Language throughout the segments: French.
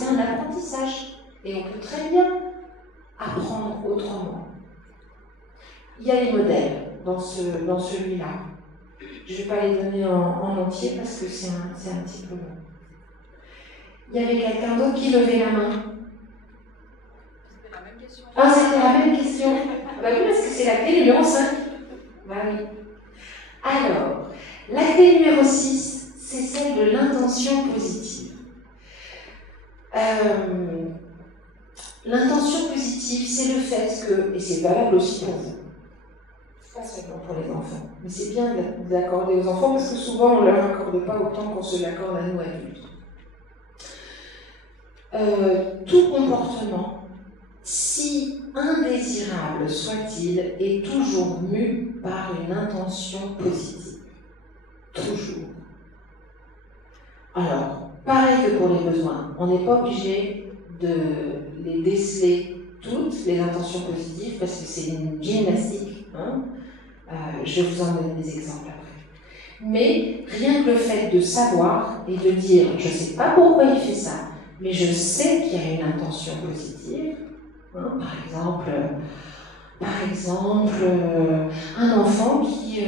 C'est un apprentissage et on peut très bien apprendre autrement. Il y a les modèles dans celui-là. Je ne vais pas les donner en entier parce que c'est un petit peu long. Il y avait quelqu'un d'autre qui levait la main. C'était la même question. Ah, c'était la même question. Bah oui, parce que c'est la clé numéro 5. Bah oui. Alors, la clé numéro 6, c'est celle de l'intention positive. L'intention positive, c'est le fait que, et c'est valable aussi pour vous, pas seulement pour les enfants, mais c'est bien de l'accorder aux enfants parce que souvent on ne leur accorde pas autant qu'on se l'accorde à nous adultes. Tout comportement, si indésirable soit-il, est toujours mu par une intention positive. Toujours. Alors, pareil que pour les besoins, on n'est pas obligé de les déceler toutes, les intentions positives, parce que c'est une gymnastique. Hein. Je vais vous en donner des exemples après. Mais rien que le fait de savoir et de dire « je ne sais pas pourquoi il fait ça, mais je sais qu'il y a une intention positive. Hein. » Par exemple, un enfant qui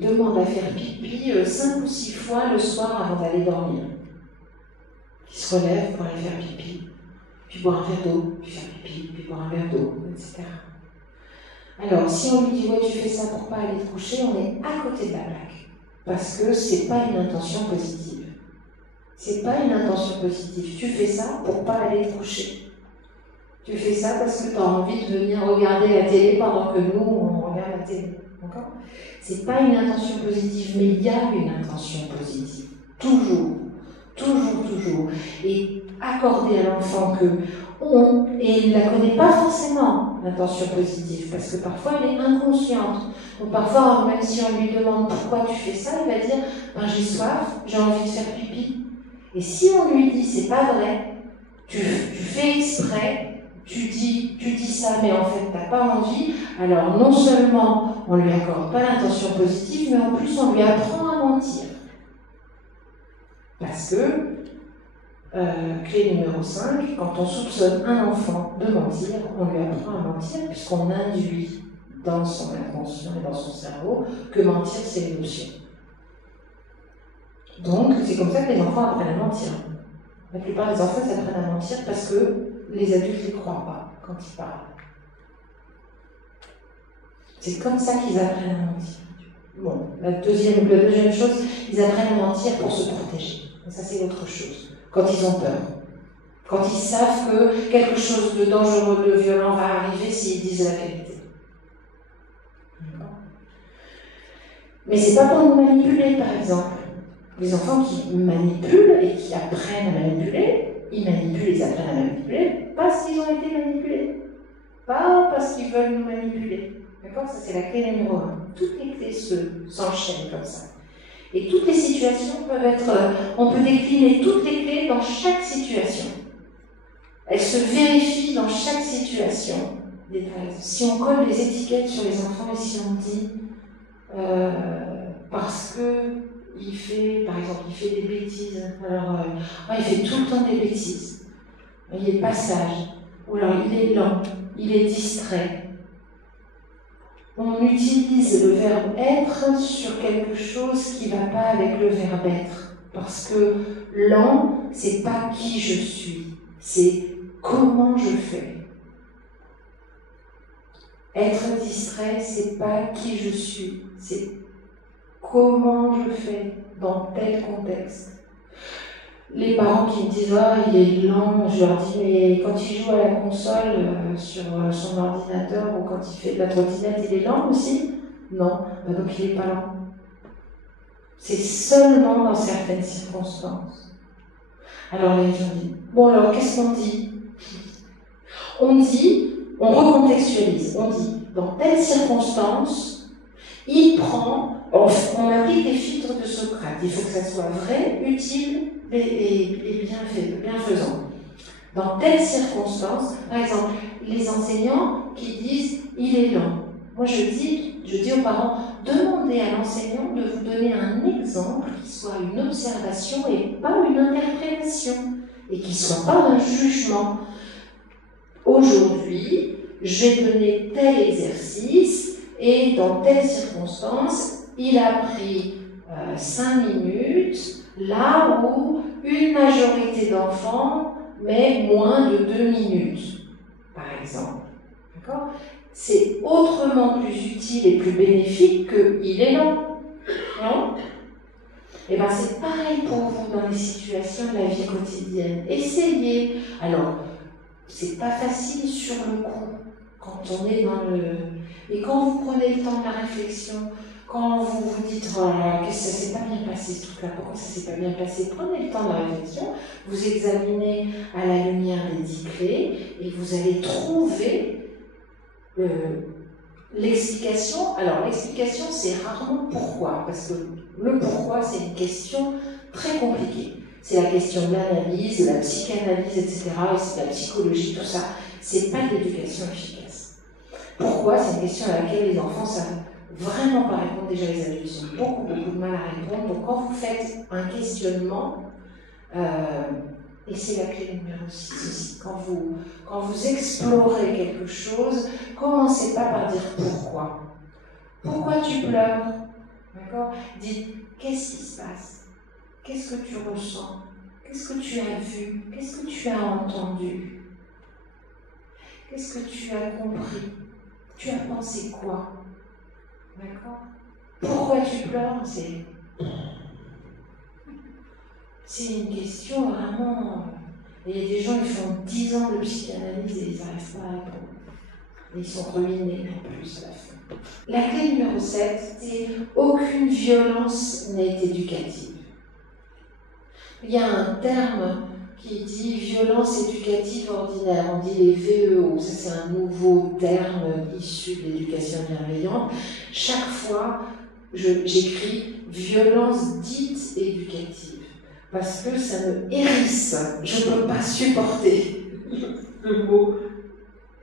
demande à faire pipi 5 ou 6 fois le soir avant d'aller dormir. Qui se relève pour aller faire pipi, puis boire un verre d'eau, puis faire pipi, puis boire un verre d'eau, etc. Alors, si on lui dit « ouais, tu fais ça pour pas aller te coucher », on est à côté de la plaque. Parce que c'est pas une intention positive. C'est pas une intention positive. Tu fais ça pour pas aller te coucher. Tu fais ça parce que tu as envie de venir regarder la télé pendant que nous, on regarde la télé. D'accord ? C'est pas une intention positive, mais il y a une intention positive. Toujours. Toujours, toujours. Et accorder à l'enfant que et il ne la connaît pas forcément, l'intention positive, parce que parfois elle est inconsciente. Ou parfois, même si on lui demande pourquoi tu fais ça, il va dire ben, j'ai soif, j'ai envie de faire pipi. Et si on lui dit c'est pas vrai, tu fais exprès, tu dis ça, mais en fait t'as pas envie, alors non seulement on lui accorde pas l'intention positive, mais en plus on lui apprend à mentir. Parce que, clé numéro 5, quand on soupçonne un enfant de mentir, on lui apprend à mentir puisqu'on induit dans son inconscient et dans son cerveau que mentir c'est une option. Donc c'est comme ça que les enfants apprennent à mentir. La plupart des enfants apprennent à mentir parce que les adultes ne les croient pas quand ils parlent. C'est comme ça qu'ils apprennent à mentir. Bon, la deuxième chose, ils apprennent à mentir pour se protéger. Ça, c'est autre chose. Quand ils ont peur. Quand ils savent que quelque chose de dangereux, de violent va arriver s'ils disent la vérité. D'accord ? Mais c'est pas pour nous manipuler, par exemple. Les enfants qui manipulent et qui apprennent à manipuler, ils manipulent, ils apprennent à manipuler parce qu'ils ont été manipulés. Pas parce qu'ils veulent nous manipuler. D'accord ? Ça, c'est la clé numéro 1. Toutes les clés s'enchaînent comme ça. Et toutes les situations peuvent être... on peut décliner toutes les clés dans chaque situation. Elles se vérifient dans chaque situation. Si on colle des étiquettes sur les enfants et si on dit parce que il fait, par exemple, il fait des bêtises, alors il fait tout le temps des bêtises. Il est pas sage, ou alors il est lent, il est distrait. On utilise le verbe être sur quelque chose qui ne va pas avec le verbe être. Parce que lent, c'est pas qui je suis, c'est comment je fais. Être distrait, c'est pas qui je suis, c'est comment je fais dans tel contexte. Les parents qui me disent « ah, il est lent », je leur dis « mais quand il joue à la console sur son ordinateur ou quand il fait de la trottinette, il est lent aussi ?» Non, donc il n'est pas lent. C'est seulement dans certaines circonstances. Alors les gens disent, bon alors qu'est-ce qu'on dit? On dit, on recontextualise, on dit, dans telle circonstance, il prend, on applique des filtres de Socrate, il faut que ça soit vrai, utile et bienfaisant. Dans telle circonstance, par exemple, les enseignants qui disent « il est lent ». Moi je dis aux parents, demandez à l'enseignant de vous donner un exemple qui soit une observation et pas une interprétation, et qui ne soit pas un jugement. Aujourd'hui, je vais donner tel exercice, et dans telle circonstance, il a pris 5 minutes, là où une majorité d'enfants met moins de 2 minutes, par exemple. D'accord ? C'est autrement plus utile et plus bénéfique qu'il est lent. Non ? Et bien c'est pareil pour vous dans les situations de la vie quotidienne. Essayez. Alors, c'est pas facile sur le coup, quand on est dans le... Et quand vous prenez le temps de la réflexion, quand vous vous dites « voilà, que ça s'est pas bien passé ce truc-là, pourquoi ça s'est pas bien passé ?» Prenez le temps de la réflexion, vous examinez à la lumière des 10 clés et vous allez trouver l'explication. Alors l'explication c'est rarement pourquoi, parce que le pourquoi c'est une question très compliquée. C'est la question de l'analyse, de la psychanalyse, etc. Et c'est de la psychologie, tout ça. C'est pas de l'éducation efficace. Pourquoi? C'est une question à laquelle les enfants savent vraiment pas répondre. Déjà les adultes ont beaucoup de mal à répondre. Donc quand vous faites un questionnement, et c'est la clé numéro 6 aussi, quand vous explorez quelque chose, commencez pas par dire pourquoi. Pourquoi tu pleures? D'accord? Dites, qu'est-ce qui se passe? Qu'est-ce que tu ressens? Qu'est-ce que tu as vu? Qu'est-ce que tu as entendu? Qu'est-ce que tu as compris? Tu as pensé quoi? D'accord? Pourquoi tu pleures? C'est une question vraiment... Il y a des gens qui font 10 ans de psychanalyse et ils n'arrivent pas à répondre. Et ils sont ruinés en plus à la fin. La clé numéro 7, c'est aucune violence n'est éducative. Il y a un terme qui dit violence éducative ordinaire, on dit les VEO, ça c'est un nouveau terme issu de l'éducation bienveillante. Chaque fois, j'écris violence dite éducative, parce que ça me hérisse, je ne peux pas supporter le mot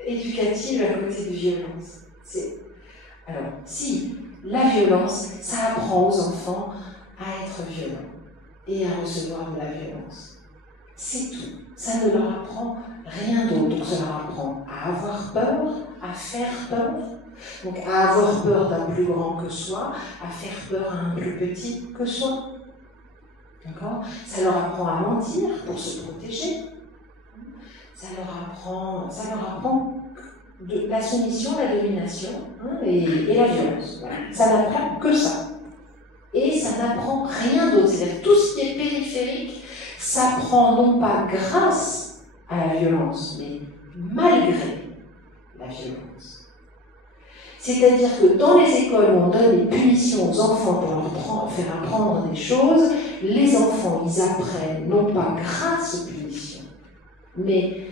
éducative à côté de violence. Alors, si la violence, ça apprend aux enfants à être violents et à recevoir de la violence. C'est tout. Ça ne leur apprend rien d'autre. Donc ça leur apprend à avoir peur, à faire peur, donc à avoir peur d'un plus grand que soi, à faire peur à un plus petit que soi. D'accord ? Ça leur apprend à mentir pour se protéger. Ça leur apprend de la soumission, la domination et la violence. Voilà. Ça n'apprend que ça. Et ça n'apprend rien d'autre. C'est-à-dire tout ce qui est périphérique s'apprend non pas grâce à la violence, mais malgré la violence. C'est-à-dire que dans les écoles où on donne des punitions aux enfants pour leur faire apprendre des choses, les enfants, ils apprennent non pas grâce aux punitions, mais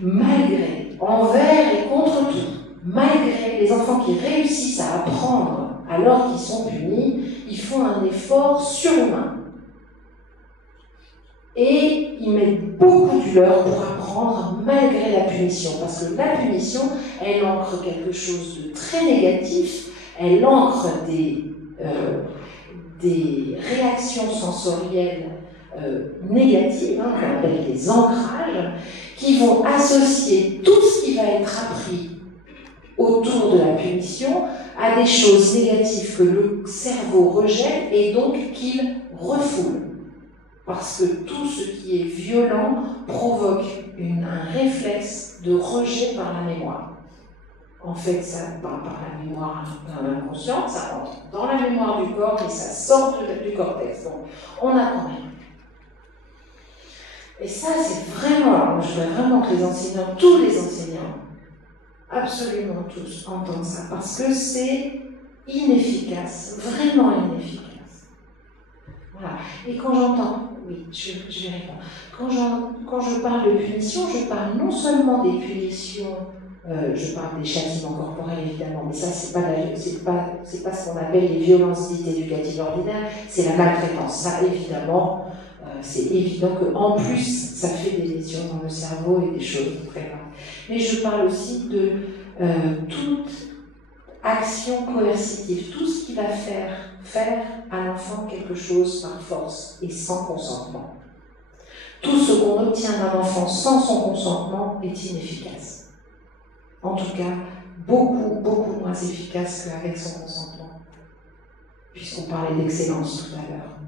malgré, envers et contre tout. Malgré les enfants qui réussissent à apprendre alors qu'ils sont punis, ils font un effort surhumain. Et ils mettent beaucoup du leur pour apprendre malgré la punition. Parce que la punition, elle ancre quelque chose de très négatif, elle ancre des réactions sensorielles négatives, qu'on appelle des ancrages, qui vont associer tout ce qui va être appris autour de la punition à des choses négatives que le cerveau rejette et donc qu'il refoule. Parce que tout ce qui est violent provoque un réflexe de rejet par la mémoire. En fait, ça part par la mémoire inconsciente, ça rentre dans la mémoire du corps et ça sort du cortex. Donc, on n'apprend rien. Et ça, c'est vraiment, je voudrais vraiment que les enseignants, tous les enseignants, absolument tous, entendent ça, parce que c'est inefficace, vraiment inefficace. Et quand j'entends, oui, je vais répondre. Quand je parle de punition, je parle non seulement des punitions, je parle des châtiments corporels évidemment, mais ça c'est pas ce qu'on appelle les violences dites éducatives ordinaires, c'est la maltraitance. Ça évidemment, c'est évident qu'en plus ça fait des lésions dans le cerveau et des choses très graves. Mais je parle aussi de toute action coercitive, tout ce qui va faire à l'enfant quelque chose par force et sans consentement. Tout ce qu'on obtient d'un enfant sans son consentement est inefficace. En tout cas, beaucoup, beaucoup moins efficace qu'avec son consentement. Puisqu'on parlait d'excellence tout à l'heure.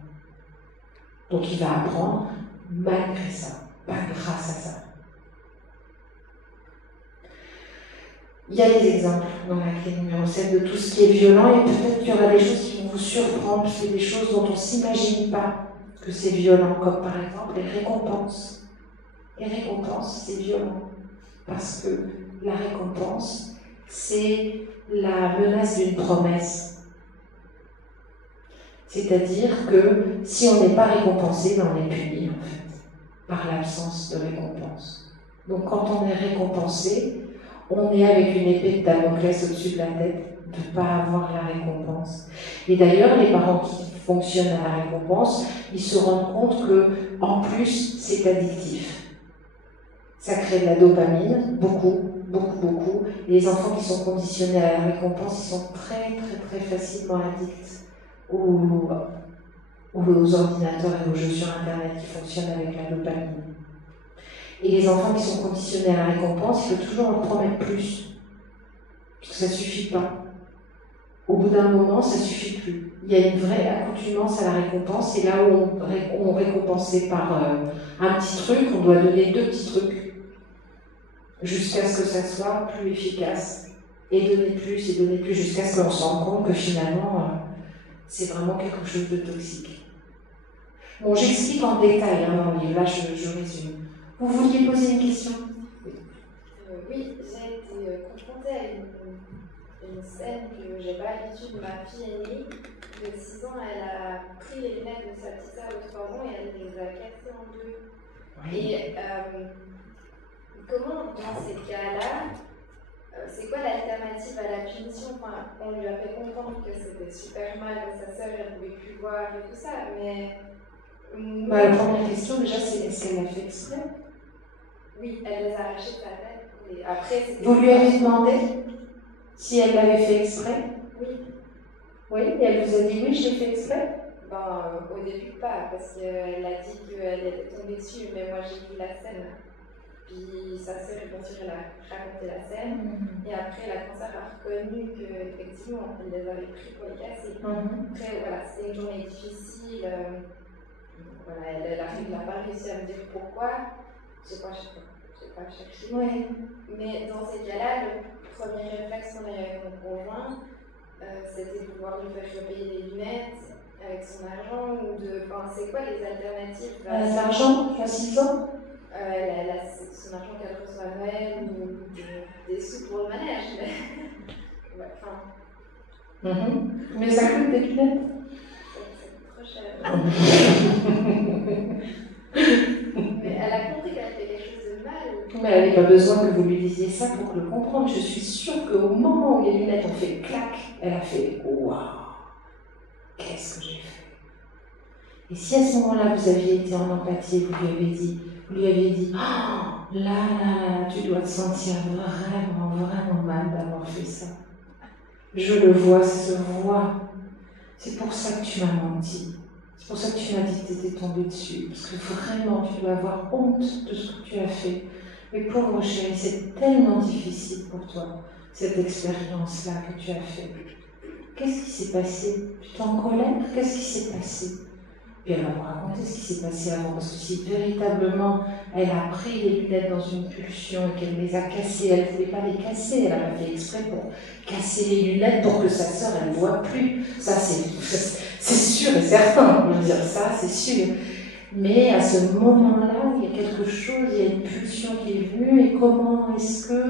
Donc il va apprendre malgré ça, pas grâce à ça. Il y a des exemples dans la clé numéro 7 de tout ce qui est violent et peut-être qu'il y aura des choses qui vont vous surprendre, c'est des choses dont on ne s'imagine pas que c'est violent, comme par exemple les récompenses. Les récompenses, c'est violent parce que la récompense, c'est la menace d'une promesse. C'est-à-dire que si on n'est pas récompensé, on est puni en fait, par l'absence de récompense. Donc quand on est récompensé, on est avec une épée de Damoclès au-dessus de la tête de ne pas avoir la récompense. Et d'ailleurs, les parents qui fonctionnent à la récompense, ils se rendent compte que, en plus, c'est addictif. Ça crée de la dopamine, beaucoup. Et les enfants qui sont conditionnés à la récompense, ils sont très facilement addicts aux ordinateurs et aux jeux sur Internet qui fonctionnent avec la dopamine. Et les enfants qui sont conditionnés à la récompense, il faut toujours en promettre plus. Parce que ça ne suffit pas. Au bout d'un moment, ça ne suffit plus. Il y a une vraie accoutumance à la récompense, et là où on récompensait par un petit truc, on doit donner 2 petits trucs, jusqu'à ce que ça soit plus efficace. Et donner plus, jusqu'à ce qu'on se rende compte que finalement, c'est vraiment quelque chose de toxique. Bon, j'explique en détail dans le livre, là je résume. Vous vouliez poser une question? Oui, j'ai été confrontée à une scène que j'ai pas l'habitude de ma fille aînée de 6 ans. Elle a pris les lunettes de sa petite sœur de 3 ans et elle les a cassées en 2. Oui. Et comment, dans ces cas-là, c'est quoi l'alternative à la punition? Enfin, on lui a fait comprendre que c'était super mal, que sa sœur elle pouvait plus voir et tout ça, mais... La première question déjà, c'est est-ce qu'elle l'a fait exprès? Oui, elle les a arrachées de sa tête. Et après, vous lui avez demandé si elle l'avait fait exprès? Oui. Oui, et elle vous a dit oui, je l'ai fait exprès? Au début pas, parce qu'elle a dit qu'elle était tombée dessus, mais moi j'ai vu la scène. Puis sa sœur, bien sûr, elle a raconté la scène, et après la concert a reconnu qu'effectivement, elle les avait pris pour les casser. Après, voilà, c'était une journée difficile, voilà, elle n'a pas réussi à me dire pourquoi, j'ai pas cherché. Ouais. Mais dans ces cas-là, le premier réflexe qu'on a eu avec mon conjoint, c'était de pouvoir lui faire repayer les lunettes avec son argent, ou de. Enfin, c'est quoi les alternatives? L'argent, à 6 ans? Son argent qu'elle reçoit à Noël, ou des sous pour le manège. Mais... ouais, enfin. Mais ça coûte des lunettes? C'est trop cher. Mais elle a compris qu'elle fait quelque chose de mal. Mais elle n'avait pas besoin que vous lui disiez ça pour le comprendre. Je suis sûre qu'au moment où les lunettes ont fait clac, elle a fait waouh, qu'est-ce que j'ai fait? Et si à ce moment-là vous aviez été en empathie, vous lui aviez dit oh, là, tu dois te sentir vraiment mal d'avoir fait ça. Je le vois, ça se voit. C'est pour ça que tu m'as menti. C'est pour ça que tu m'as dit que tu étais tombée dessus. Parce que vraiment, tu dois avoir honte de ce que tu as fait. Mais pauvre chérie, c'est tellement difficile pour toi, cette expérience-là que tu as faite. Qu'est-ce qui s'est passé? Tu es en colère? Qu'est-ce qui s'est passé? Puis elle va vous raconter ce qui s'est passé avant. Parce que si véritablement elle a pris les lunettes dans une pulsion et qu'elle les a cassées, elle ne voulait pas les casser, elle a fait exprès pour casser les lunettes pour que sa sœur elle ne voit plus. Ça c'est sûr et certain, on va dire ça, c'est sûr. Mais à ce moment-là, il y a quelque chose, il y a une pulsion qui est venue, et comment est-ce que,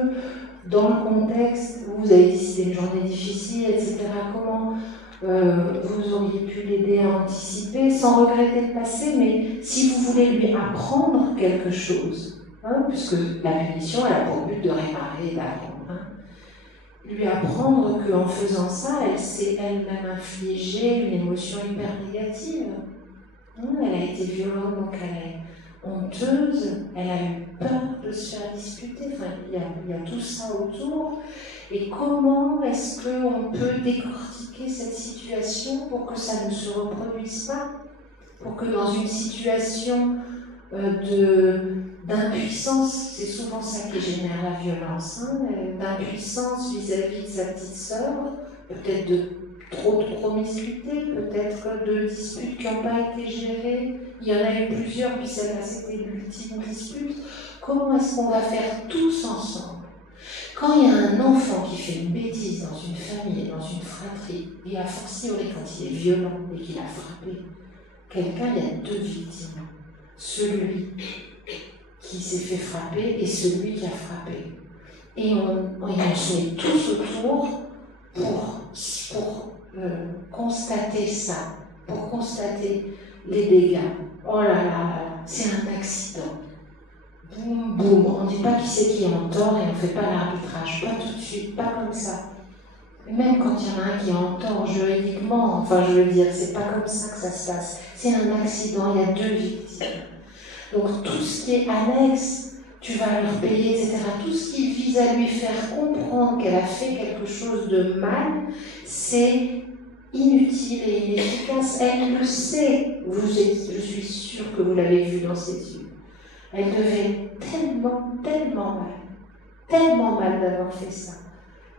dans le contexte, vous avez dit c'était une journée difficile, etc., comment vous auriez pu l'aider à anticiper anticiper, sans regretter le passé, mais si vous voulez lui apprendre quelque chose, hein, puisque la punition, elle a pour but de réparer et d'apprendre, hein, lui apprendre qu'en faisant ça, elle s'est elle-même infligée une émotion hyper négative. Elle a été violente, donc elle est honteuse, elle a eu peur de se faire disputer, enfin, il y a tout ça autour. Et comment est-ce qu'on peut décortiquer cette situation pour que ça ne se reproduise pas? Pour que dans une situation d'impuissance, c'est souvent ça qui génère la violence, hein, d'impuissance vis-à-vis de sa petite sœur, peut-être de trop de promiscuité, peut-être de disputes qui n'ont pas été gérées. Il y en a eu plusieurs, puis celle-là c'était l'ultime dispute. Comment est-ce qu'on va faire tous ensemble? Quand il y a un enfant qui fait une bêtise dans une famille, dans une fratrie, et a fortiori quand il est violent et qu'il a frappé quelqu'un, il y a deux victimes. Celui qui s'est fait frapper et celui qui a frappé. Et on se met tous autour pour constater ça, pour constater les dégâts. Oh là là là, c'est un accident. Boum, boum, on ne dit pas qui c'est qui est en tort et on ne fait pas l'arbitrage, pas tout de suite, pas comme ça. Même quand il y en a un qui est en tort juridiquement, enfin je veux dire, c'est pas comme ça que ça se passe. C'est un accident, il y a deux victimes. Donc tout ce qui est annexe, tu vas leur payer, etc. Tout ce qui vise à lui faire comprendre qu'elle a fait quelque chose de mal, c'est inutile et inefficace. Elle le sait. Je suis sûre que vous l'avez vu dans ses yeux. Elle devait tellement mal d'avoir fait ça.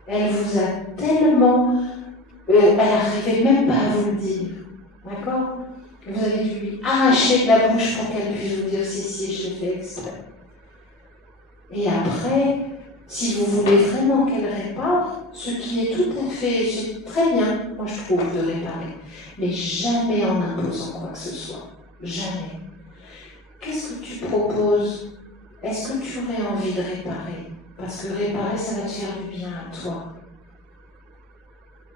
Elle vous a tellement... elle n'arrivait même pas à vous le dire. D'accord? Vous avez dû lui arracher de la bouche pour qu'elle puisse vous dire si, je l'ai fait exprès. Et après, si vous voulez vraiment qu'elle répare, ce qui est tout à fait, c'est très bien, moi je trouve, de réparer, mais jamais en imposant quoi que ce soit. Jamais. Qu'est-ce que tu proposes? Est-ce que tu aurais envie de réparer? Parce que réparer, ça va te faire du bien à toi.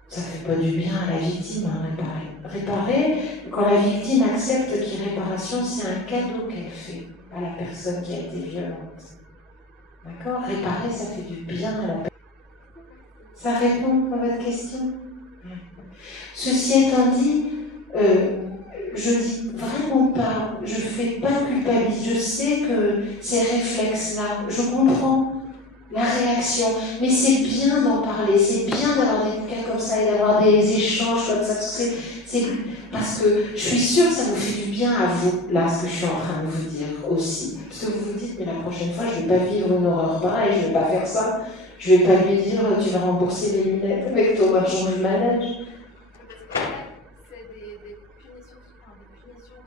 Ça ne fait pas du bien à la victime, hein, réparer. Réparer, quand la victime accepte qu'il y ait réparation, c'est un cadeau qu'elle fait à la personne qui a été violente. D'accord? Réparer, ça fait du bien à la personne. Ça répond à votre question? Ceci étant dit, je dis vraiment pas, je fais pas culpabiliser, je sais que ces réflexes-là, je comprends la réaction, mais c'est bien d'en parler, c'est bien d'avoir des bouquins comme ça et d'avoir des échanges comme ça, parce que je suis sûre que ça vous fait du bien à vous, là, ce que je suis en train de vous dire aussi. Parce que vous vous dites, mais la prochaine fois, je ne vais pas vivre une horreur pareille, je ne vais pas faire ça, je ne vais pas lui dire, tu vas rembourser les lunettes avec ton argent du manège. C'est des punitions,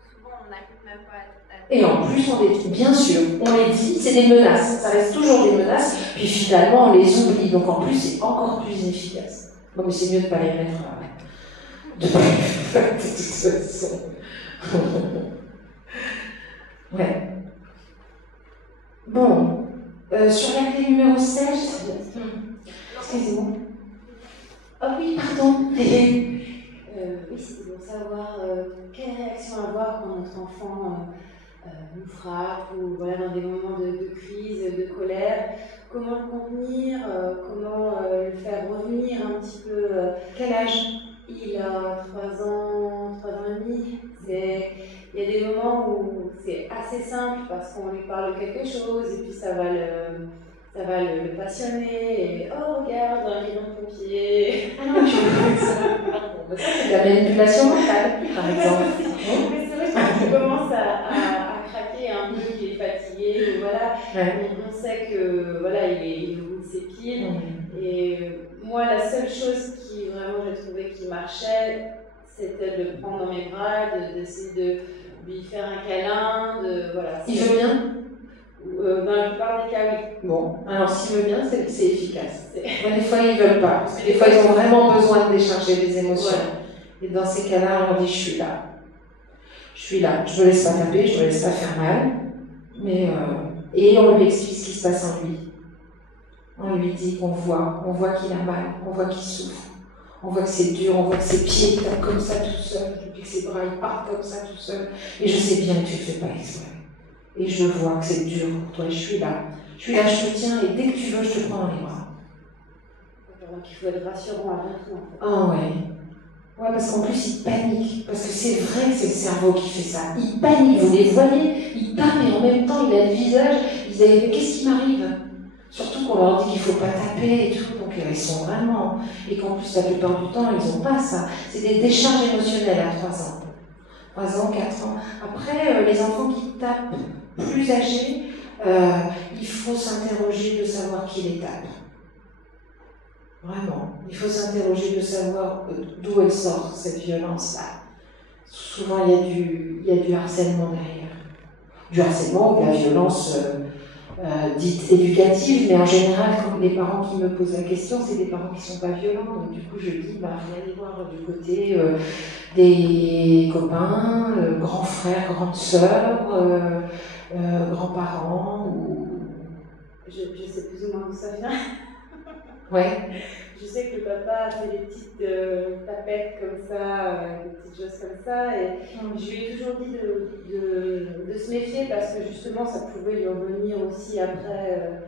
souvent on n'arrive même pas à... Et en plus, bien sûr, on les dit, c'est des menaces, ça reste toujours des menaces, puis finalement on les oublie, donc en plus c'est encore plus inefficace. Bon, mais c'est mieux de ne pas les mettre de toute façon. Ouais. Bon, sur la clé numéro 16, excusez-moi. Ah oui, pardon. Oui, c'était pour savoir quelle réaction avoir quand notre enfant nous frappe ou voilà, dans des moments de crise, de colère. Comment le contenir, comment le faire revenir un petit peu. Quel âge? Il a 3 ans et demi. Il y a des moments où c'est assez simple parce qu'on lui parle de quelque chose et puis ça va le passionner. Et, oh, regarde, un rayon de pompier. Ah non, je veux ça. Ça, c'est de la manipulation mentale, par exemple. Mais c'est vrai que quand il commence à craquer un peu, qu'il est fatigué, voilà, ouais. On sait que voilà, il est au bout de ses pieds. Et moi, la seule chose qui vraiment j'ai trouvé qui marchait, c'était de le prendre dans mes bras, d'essayer de lui faire un câlin, voilà. Il veut bien? Dans la plupart des cas, oui. Bon, alors s'il veut bien, c'est efficace. Des fois, ils ne veulent pas. Parce que des fois, ils ont vraiment besoin de décharger des émotions. Ouais. Et dans ces cas-là, on leur dit, je suis là. Je suis là. Je ne me laisse pas taper, je ne me laisse pas faire mal. Mais, et on lui explique ce qui se passe en lui. On lui dit qu'on voit qu'il a mal, on voit qu'il souffre. On voit que c'est dur, on voit que ses pieds tapent comme ça tout seul, et puis que ses bras ils partent comme ça tout seul. Et je sais bien que tu ne fais pas exprès. Et je vois que c'est dur pour toi, et je suis là. Je suis là, je te tiens, et dès que tu veux, je te prends dans les bras. Donc il faut être rassurant avant tout, en fait. Ah ouais. Ouais, parce qu'en plus, il panique. Parce que c'est vrai que c'est le cerveau qui fait ça. Il panique, vous les voyez, il tape et en même temps, il a le visage. Ils disent, mais qu'est-ce qui m'arrive? Surtout qu'on leur dit qu'il ne faut pas taper et tout. Donc ils sont vraiment... Et qu'en plus, la plupart du temps, ils n'ont pas ça. C'est des décharges émotionnelles à 3 ans. 3 ans, 4 ans. Après, les enfants qui tapent plus âgés, il faut s'interroger de savoir qui les tape. Vraiment, il faut s'interroger de savoir d'où elle sort, cette violence-là. Souvent, il y a du harcèlement derrière. Du harcèlement ou de la violence dite éducative, mais en général, quand les parents qui me posent la question, c'est des parents qui ne sont pas violents. Donc du coup, je dis, allez voir du côté des copains, grands frères, grandes sœurs, grands-parents. Ou... Je sais plus ou moins d'où ça vient. Ouais. Je sais que le papa a fait des petites tapettes comme ça, des petites choses comme ça, et je lui ai toujours dit de se méfier parce que justement ça pouvait lui revenir aussi après.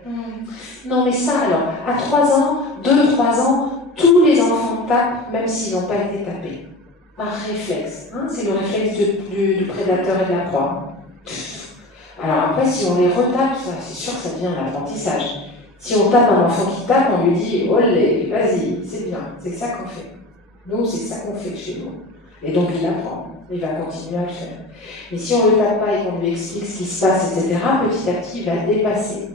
Non mais ça alors, à 3 ans, 2-3 ans, tous les enfants tapent même s'ils n'ont pas été tapés. Par réflexe. Hein, c'est le réflexe du prédateur et de la proie. Alors après, si on les retape, c'est sûr que ça devient un apprentissage. Si on tape un enfant qui tape, on lui dit « Olé, vas-y, c'est bien, c'est ça qu'on fait. » Nous, c'est ça qu'on fait chez nous. Et donc, il apprend, il va continuer à le faire. Mais si on ne le tape pas et qu'on lui explique ce qui se passe, etc., petit à petit, il va dépasser.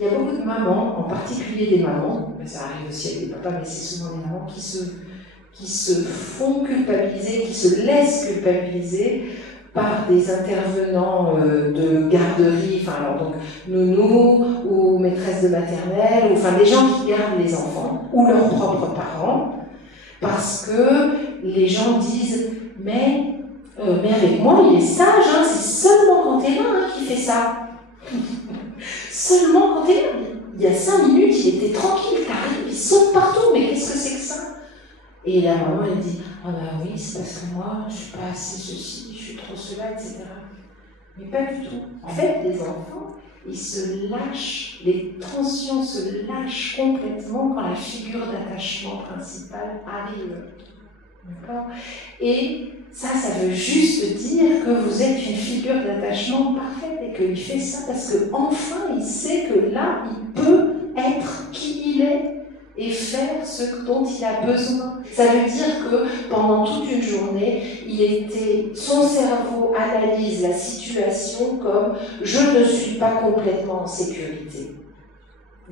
Il y a beaucoup de mamans, en particulier des mamans, mais ça arrive aussi avec des papas, mais c'est souvent des mamans qui se font culpabiliser, qui se laissent culpabiliser par des intervenants de garderie, enfin alors donc nounou ou maîtresse de maternelle, ou enfin des gens qui gardent les enfants ou leurs propres parents, parce que les gens disent mais avec moi il est sage, hein, c'est seulement quand t'es là hein, qu'il fait ça. Seulement quand t'es là. Il y a 5 minutes il était tranquille, t'arrives, il saute partout, mais qu'est-ce que c'est que ça? Et la maman elle dit ah bah oui c'est parce que moi je suis pas assez ceci, je suis trop cela, etc. Mais pas du tout. En fait, les enfants, ils se lâchent, les tensions se lâchent complètement quand la figure d'attachement principale arrive. D'accord? Et ça veut juste dire que vous êtes une figure d'attachement parfaite et qu'il fait ça parce qu'enfin, il sait que là, il peut être qui il est et faire ce dont il a besoin. Ça veut dire que pendant toute une journée, son cerveau analyse la situation comme « je ne suis pas complètement en sécurité ».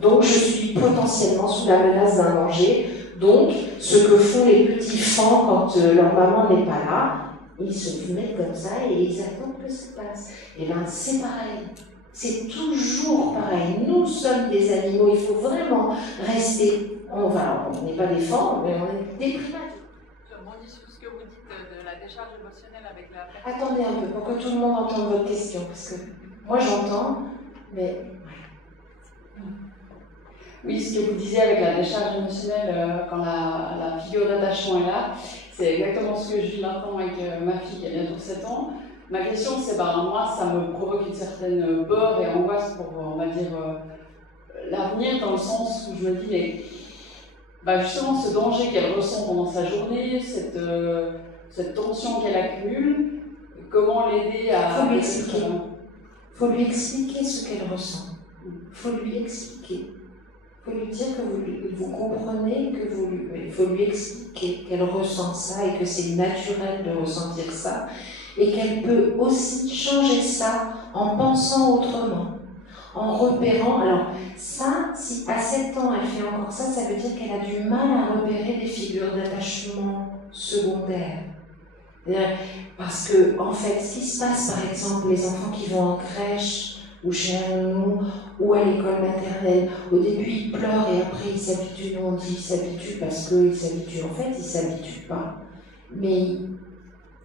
Donc je suis potentiellement sous la menace d'un danger. Donc ce que font les petits fans quand leur maman n'est pas là, ils se mettent comme ça et ils attendent que ça passe. Et bien c'est pareil. C'est toujours pareil. Nous sommes des animaux. Il faut vraiment rester. On n'est pas des fans, mais on est des primates. Je rebondis sur ce que vous dites de la décharge émotionnelle avec la... Attendez un peu, pour que tout le monde entende votre question, parce que moi j'entends, mais... Oui, ce que vous disiez avec la décharge émotionnelle, quand la figure d'attachement est là, c'est exactement ce que je vis maintenant avec ma fille qui a bientôt 7 ans. Ma question, c'est, moi, ça me provoque une certaine peur et angoisse pour, on va dire, l'avenir, dans le sens où je me dis, mais justement, ce danger qu'elle ressent pendant sa journée, cette tension qu'elle accumule, comment l'aider à... Il faut lui expliquer ce qu'elle ressent. Il faut lui expliquer. Il faut lui dire que vous comprenez, il faut lui expliquer qu'elle ressent ça et que c'est naturel de ressentir ça et qu'elle peut aussi changer ça en pensant autrement, en repérant. Alors ça, si à 7 ans elle fait encore ça, ça veut dire qu'elle a du mal à repérer des figures d'attachement secondaires. Parce que, en fait, ce qui se passe, par exemple, les enfants qui vont en crèche, ou chez un nounou, ou à l'école maternelle, au début ils pleurent et après ils s'habituent. Nous on dit ils s'habituent parce qu'ils s'habituent. En fait, ils ne s'habituent pas. Mais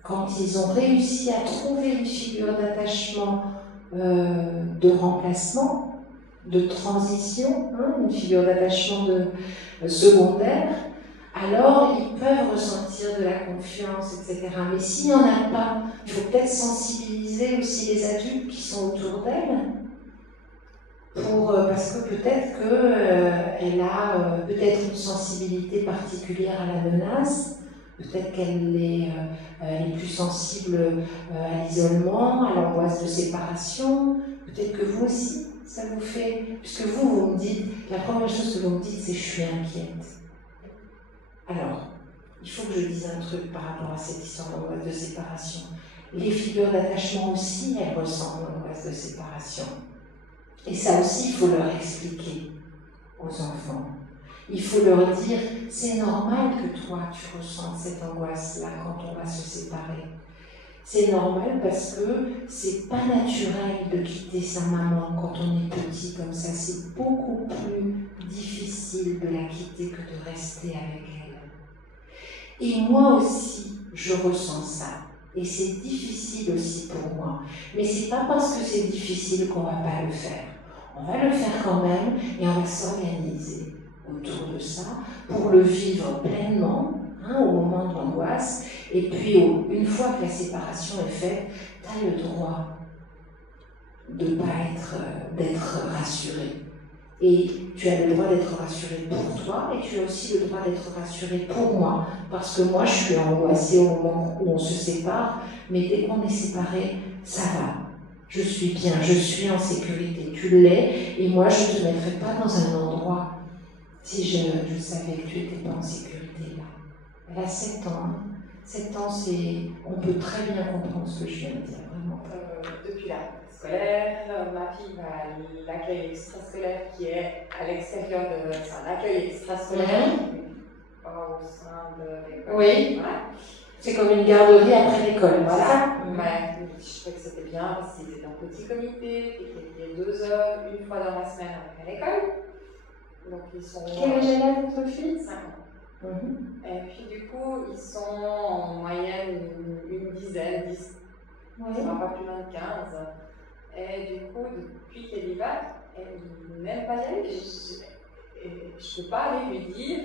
quand ils ont réussi à trouver une figure d'attachement, de remplacement, de transition, une figure d'attachement secondaire, alors ils peuvent ressentir de la confiance, etc. Mais s'il n'y en a pas, il faut peut-être sensibiliser aussi les adultes qui sont autour d'elle, parce que peut-être qu'elle a peut-être une sensibilité particulière à la menace, peut-être qu'elle est plus sensible à l'isolement, à l'angoisse de séparation, peut-être que vous aussi, ça vous fait... Puisque vous me dites, la première chose que vous me dites, c'est « je suis inquiète ». Alors, il faut que je dise un truc par rapport à cette histoire d'angoisse de séparation. Les figures d'attachement aussi, elles ressentent l'angoisse de séparation. Et ça aussi, il faut leur expliquer aux enfants. Il faut leur dire, c'est normal que toi, tu ressentes cette angoisse-là quand on va se séparer. C'est normal parce que c'est pas naturel de quitter sa maman quand on est petit comme ça. C'est beaucoup plus difficile de la quitter que de rester avec elle. Et moi aussi, je ressens ça. Et c'est difficile aussi pour moi. Mais c'est pas parce que c'est difficile qu'on va pas le faire. On va le faire quand même et on va s'organiser autour de ça pour le vivre pleinement, au moment de l'angoisse. Et puis, une fois que la séparation est faite, tu as le droit de pas d'être rassuré. Et tu as le droit d'être rassuré pour toi et tu as aussi le droit d'être rassuré pour moi. Parce que moi, je suis angoissée au moment où on se sépare, mais dès qu'on est séparés, ça va. Je suis bien, je suis en sécurité. Tu l'es et moi, je ne te mettrai pas dans un endroit si je savais que tu n'étais pas en sécurité là. Elle a 7 ans. 7 ans, on peut très bien comprendre ce que je viens de dire, vraiment. Depuis la scolaire, ma fille va à l'accueil extrascolaire qui est à l'extérieur de... C'est un accueil extrascolaire, pas au sein de l'école. Oui, voilà. C'est comme une garderie après l'école, Voilà. c'est ça? Mais je trouvais que c'était bien parce qu'ils étaient en petit comité, qu'ils étaient 2 heures, une fois dans la semaine à l'école. Donc ils sont... Quel âge elle a, votre fille? 5 ans. Et puis du coup, ils sont en moyenne une dizaine, 10, pas plus loin de 15. Et du coup, depuis qu'elle y va, elle n'aime pas y aller. Je ne peux pas aller lui dire,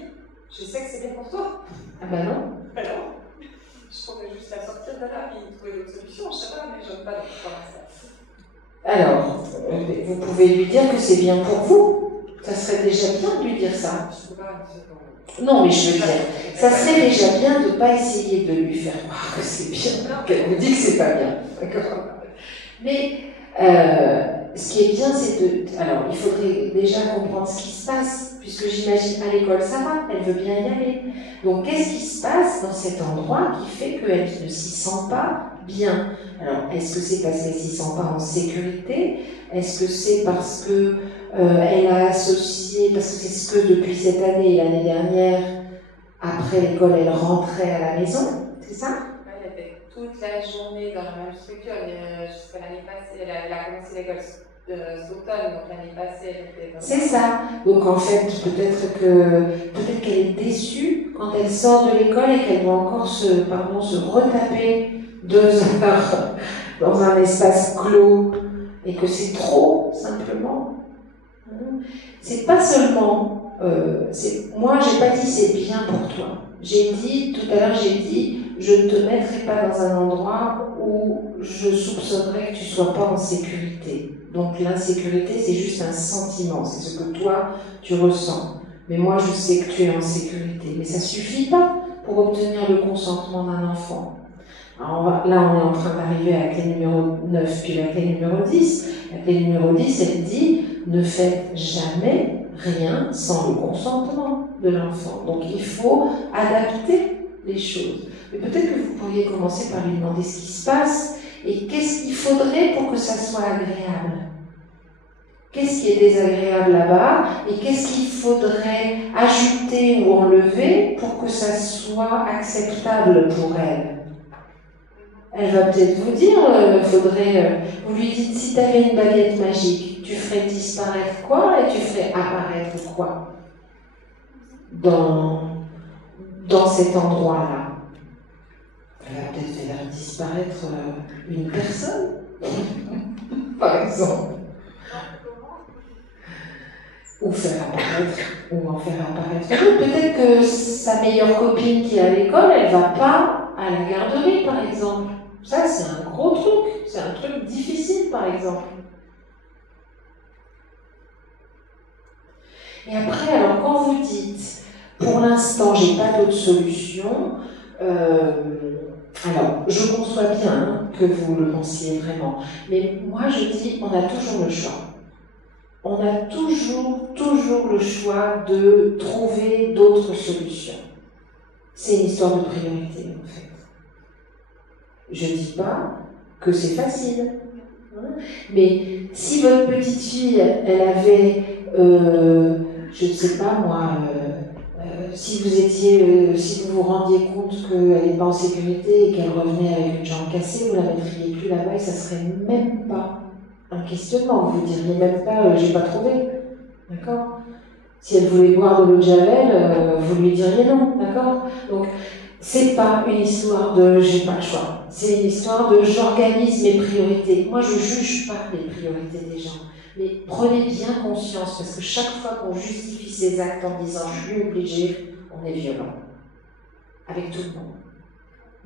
je sais que c'est bien pour toi. Ah ben non. Alors, je pourrais juste la sortir de là et trouver d'autres solutions, je sais pas, mais je n'aime pas pour l'instant. Alors, vous pouvez lui dire que c'est bien pour vous. Ça serait déjà bien de lui dire ça. Je peux pas, non, mais je veux dire, ça serait déjà bien de ne pas essayer de lui faire croire que c'est bien, qu'elle vous dit que c'est pas bien. D'accord. Mais ce qui est bien, c'est de... Alors, il faudrait déjà comprendre ce qui se passe, puisque j'imagine à l'école, ça va, elle veut bien y aller. Donc, qu'est-ce qui se passe dans cet endroit qui fait qu'elle ne s'y sent pas bien? Alors, est-ce que c'est parce qu'elle s'y sent pas en sécurité? Est-ce que c'est parce que elle a associé, parce que c'est ce que depuis cette année et l'année dernière, après l'école, elle rentrait à la maison, c'est ça? Elle était toute la journée dans la même structure, jusqu'à l'année passée, elle a commencé l'école cet automne, donc l'année passée, elle était dans... C'est ça. Donc en fait, peut-être qu'elle est déçue quand elle sort de l'école et qu'elle doit encore se retaper 2 heures dans un espace clos et que c'est trop, simplement. C'est pas seulement... moi, j'ai pas dit c'est bien pour toi. Tout à l'heure, j'ai dit, je ne te mettrai pas dans un endroit où je soupçonnerais que tu sois pas en sécurité. Donc l'insécurité, c'est juste un sentiment, c'est ce que toi, tu ressens. Mais moi, je sais que tu es en sécurité. Mais ça suffit pas pour obtenir le consentement d'un enfant. Alors là, on est en train d'arriver à la clé numéro 9, puis la clé numéro 10. La clé numéro 10, elle dit, ne faites jamais rien sans le consentement de l'enfant. Donc il faut adapter les choses. Mais peut-être que vous pourriez commencer par lui demander ce qui se passe et qu'est-ce qu'il faudrait pour que ça soit agréable. Qu'est-ce qui est désagréable là-bas et qu'est-ce qu'il faudrait ajouter ou enlever pour que ça soit acceptable pour elle. Elle va peut-être vous dire, vous lui dites, si tu avais une baguette magique, tu ferais disparaître quoi et tu ferais apparaître quoi dans cet endroit-là. Elle va peut-être faire disparaître une personne, par exemple. Ou faire apparaître ou en faire apparaître d'autres. Peut-être que sa meilleure copine qui est à l'école, elle va pas à la garderie, par exemple. Ça, c'est un gros truc. C'est un truc difficile, par exemple. Et après, alors, quand vous dites, pour l'instant, j'ai pas d'autre solution, alors, je conçois bien que vous le pensiez vraiment, mais moi, je dis, on a toujours le choix. On a toujours le choix de trouver d'autres solutions. C'est une histoire de priorité, en fait. Je ne dis pas que c'est facile, hein, mais si votre petite fille, elle avait, je ne sais pas moi, si vous vous rendiez compte qu'elle n'est pas en sécurité et qu'elle revenait avec une jambe cassée, vous la mettriez plus là-bas et ça serait même pas un questionnement. Vous diriez même pas, j'ai pas trouvé, d'accord? Si elle voulait boire de l'eau de Javel, vous lui diriez non, d'accord? Donc, c'est pas une histoire de j'ai pas le choix. C'est une histoire de j'organise mes priorités. Moi, je juge pas les priorités des gens. Mais prenez bien conscience, parce que chaque fois qu'on justifie ses actes en disant je suis obligé, on est violent. Avec tout le monde.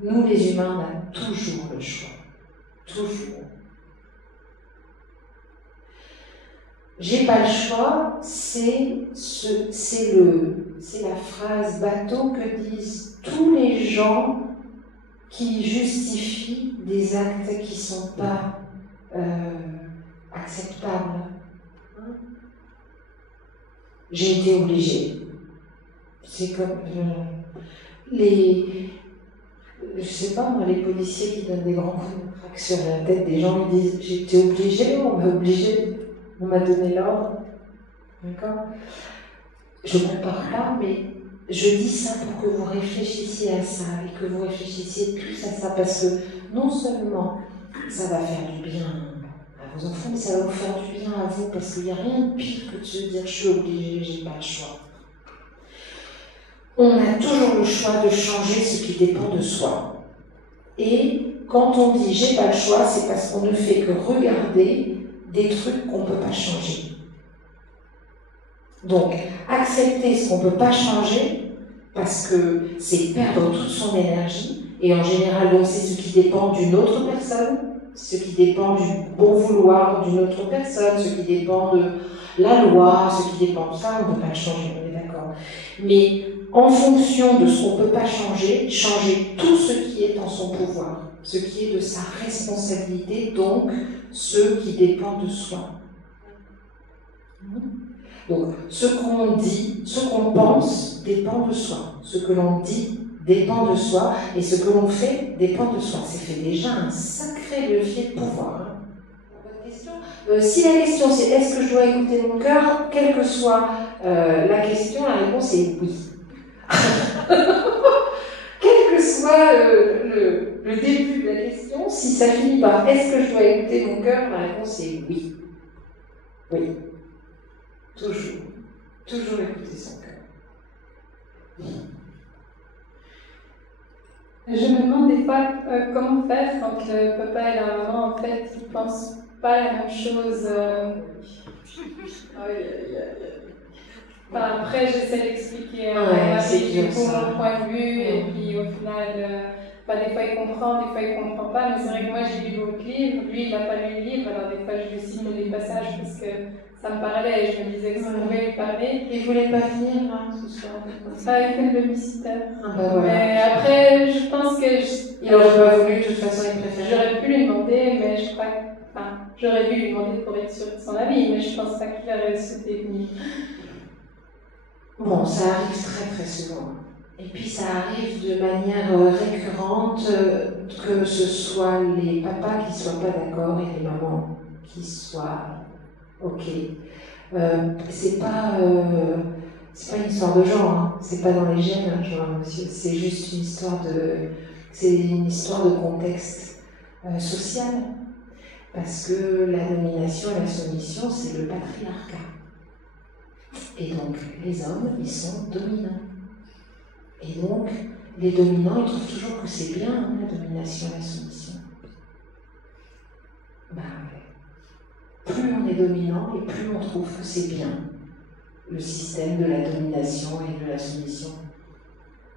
Nous, les humains, on a toujours le choix. Toujours. J'ai pas le choix, c'est la phrase bateau que disent tous les gens qui justifient des actes qui sont pas acceptables. J'ai été obligée. C'est comme je sais pas moi, les policiers qui donnent des grands coups de traque sur la tête des gens, ils disent j'ai été obligée, on m'a obligée. On m'a donné l'ordre, d'accord? Je ne compare pas, mais je dis ça pour que vous réfléchissiez à ça et que vous réfléchissiez tous à ça, parce que non seulement ça va faire du bien à vos enfants, mais ça va vous faire du bien à vous, parce qu'il n'y a rien de pire que de se dire je suis obligé, j'ai pas le choix. On a toujours le choix de changer ce qui dépend de soi. Et quand on dit j'ai pas le choix, c'est parce qu'on ne fait que regarder des trucs qu'on ne peut pas changer. Donc, accepter ce qu'on ne peut pas changer, parce que c'est perdre toute son énergie, et en général, donc, c'est ce qui dépend d'une autre personne, ce qui dépend du bon vouloir d'une autre personne, ce qui dépend de la loi, ce qui dépend de ça, on ne peut pas le changer, on est d'accord. Mais en fonction de ce qu'on ne peut pas changer, changer tout ce qui est en son pouvoir, ce qui est de sa responsabilité, donc ce qui dépend de soi. Donc, ce qu'on dit, ce qu'on pense, dépend de soi. Ce que l'on dit dépend de soi, et ce que l'on fait dépend de soi. C'est fait déjà un sacré levier de pouvoir. Bonne question. Si la question c'est est-ce que je dois écouter mon cœur, quelle que soit la question, la réponse est oui. Quel que soit le début de la question, si ça finit par est-ce que je dois écouter mon cœur, la réponse est oui. Oui. Toujours. Toujours écouter son cœur. Je me demande des fois comment faire quand le papa et la maman, en fait, ils pensent pas la même chose. Enfin, après, j'essaie d'expliquer à mon mari mon point de vue, et puis au final, des fois il comprend, des fois il comprend pas, mais c'est vrai que moi j'ai lu votre livre, lui il n'a pas lu le livre, alors des fois je lui cite des passages parce que ça me parlait et je me disais que ça pouvait lui parler. Il voulait pas venir ce soir. Ça avec une babysitter. Voilà. Mais après, je pense que il aurait pas voulu, de toute façon il préférait. J'aurais pu lui demander, mais je crois que. Enfin, j'aurais dû lui demander pour être sûre de son avis, mais je pense pas qu'il aurait souhaité venir. Bon, ça arrive très très souvent. Et puis ça arrive de manière récurrente, que ce soit les papas qui soient pas d'accord et les mamans qui soient ok. C'est pas une histoire de genre, hein. C'est pas dans les gènes, hein, genre, monsieur. C'est juste une histoire de contexte social. Parce que la domination et la soumission, c'est le patriarcat. Et donc, les hommes, ils sont dominants. Et donc, les dominants, ils trouvent toujours que c'est bien, hein, la domination et la soumission. Bah ouais. Plus on est dominant et plus on trouve que c'est bien. le système de la domination et de la soumission.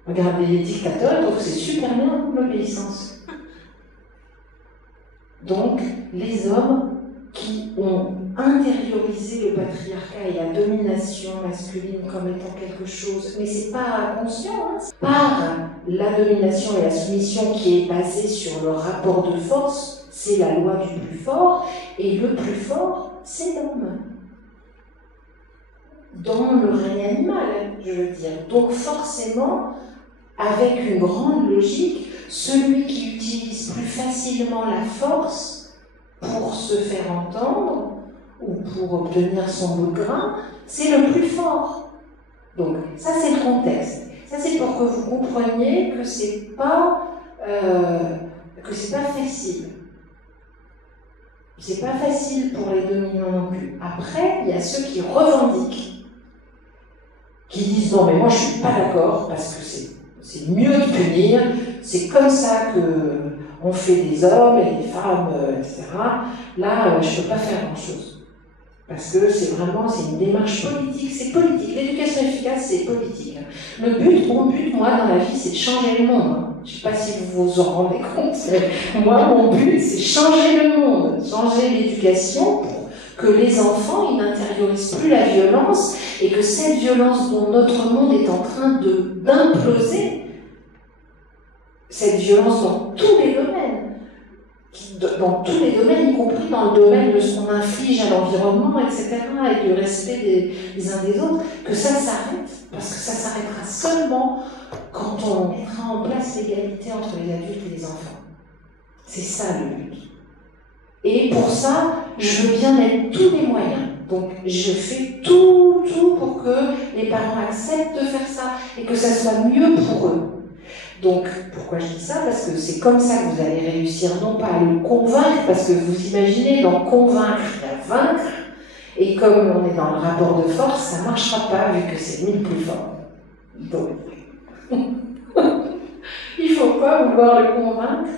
Regardez les dictateurs, ils trouvent que c'est super bien l'obéissance. Donc, les hommes qui ont intériorisé le patriarcat et la domination masculine comme étant quelque chose, mais c'est pas conscient, hein, par la domination et la soumission qui est basée sur le rapport de force, c'est la loi du plus fort, et le plus fort, c'est l'homme. Dans le règne animal, je veux dire. Donc forcément, avec une grande logique, celui qui utilise plus facilement la force pour se faire entendre ou pour obtenir son bout de grain, c'est le plus fort. Donc ça c'est le contexte. Ça c'est pour que vous compreniez que c'est pas facile. C'est pas facile pour les dominants non plus. Après, il y a ceux qui revendiquent, qui disent non mais moi je suis pas d'accord parce que c'est mieux de punir, c'est comme ça qu'on fait des hommes et des femmes, etc. Là, je ne peux pas faire grand-chose. Parce que c'est une démarche politique, c'est politique. L'éducation efficace, c'est politique. Mon but, moi, dans la vie, c'est de changer le monde. Je ne sais pas si vous vous en rendez compte, mais moi, mon but, c'est changer le monde, changer l'éducation pour que les enfants, ils n'intériorisent plus la violence et que cette violence dont notre monde est en train d'imploser, cette violence dans tous les domaines, y compris dans le domaine de ce qu'on inflige à l'environnement, etc., et du respect des uns des autres, que ça s'arrête, parce que ça s'arrêtera seulement quand on mettra en place l'égalité entre les adultes et les enfants. C'est ça le but. Et pour ça, je veux bien mettre tous les moyens. Donc, je fais tout pour que les parents acceptent de faire ça et que ça soit mieux pour eux. Donc, pourquoi je dis ça? Parce que c'est comme ça que vous allez réussir, non pas à le convaincre, parce que vous imaginez, dans convaincre, il y a vaincre, et comme on est dans le rapport de force, ça ne marchera pas vu que c'est lui le plus fort. Donc, il ne faut pas vouloir le convaincre,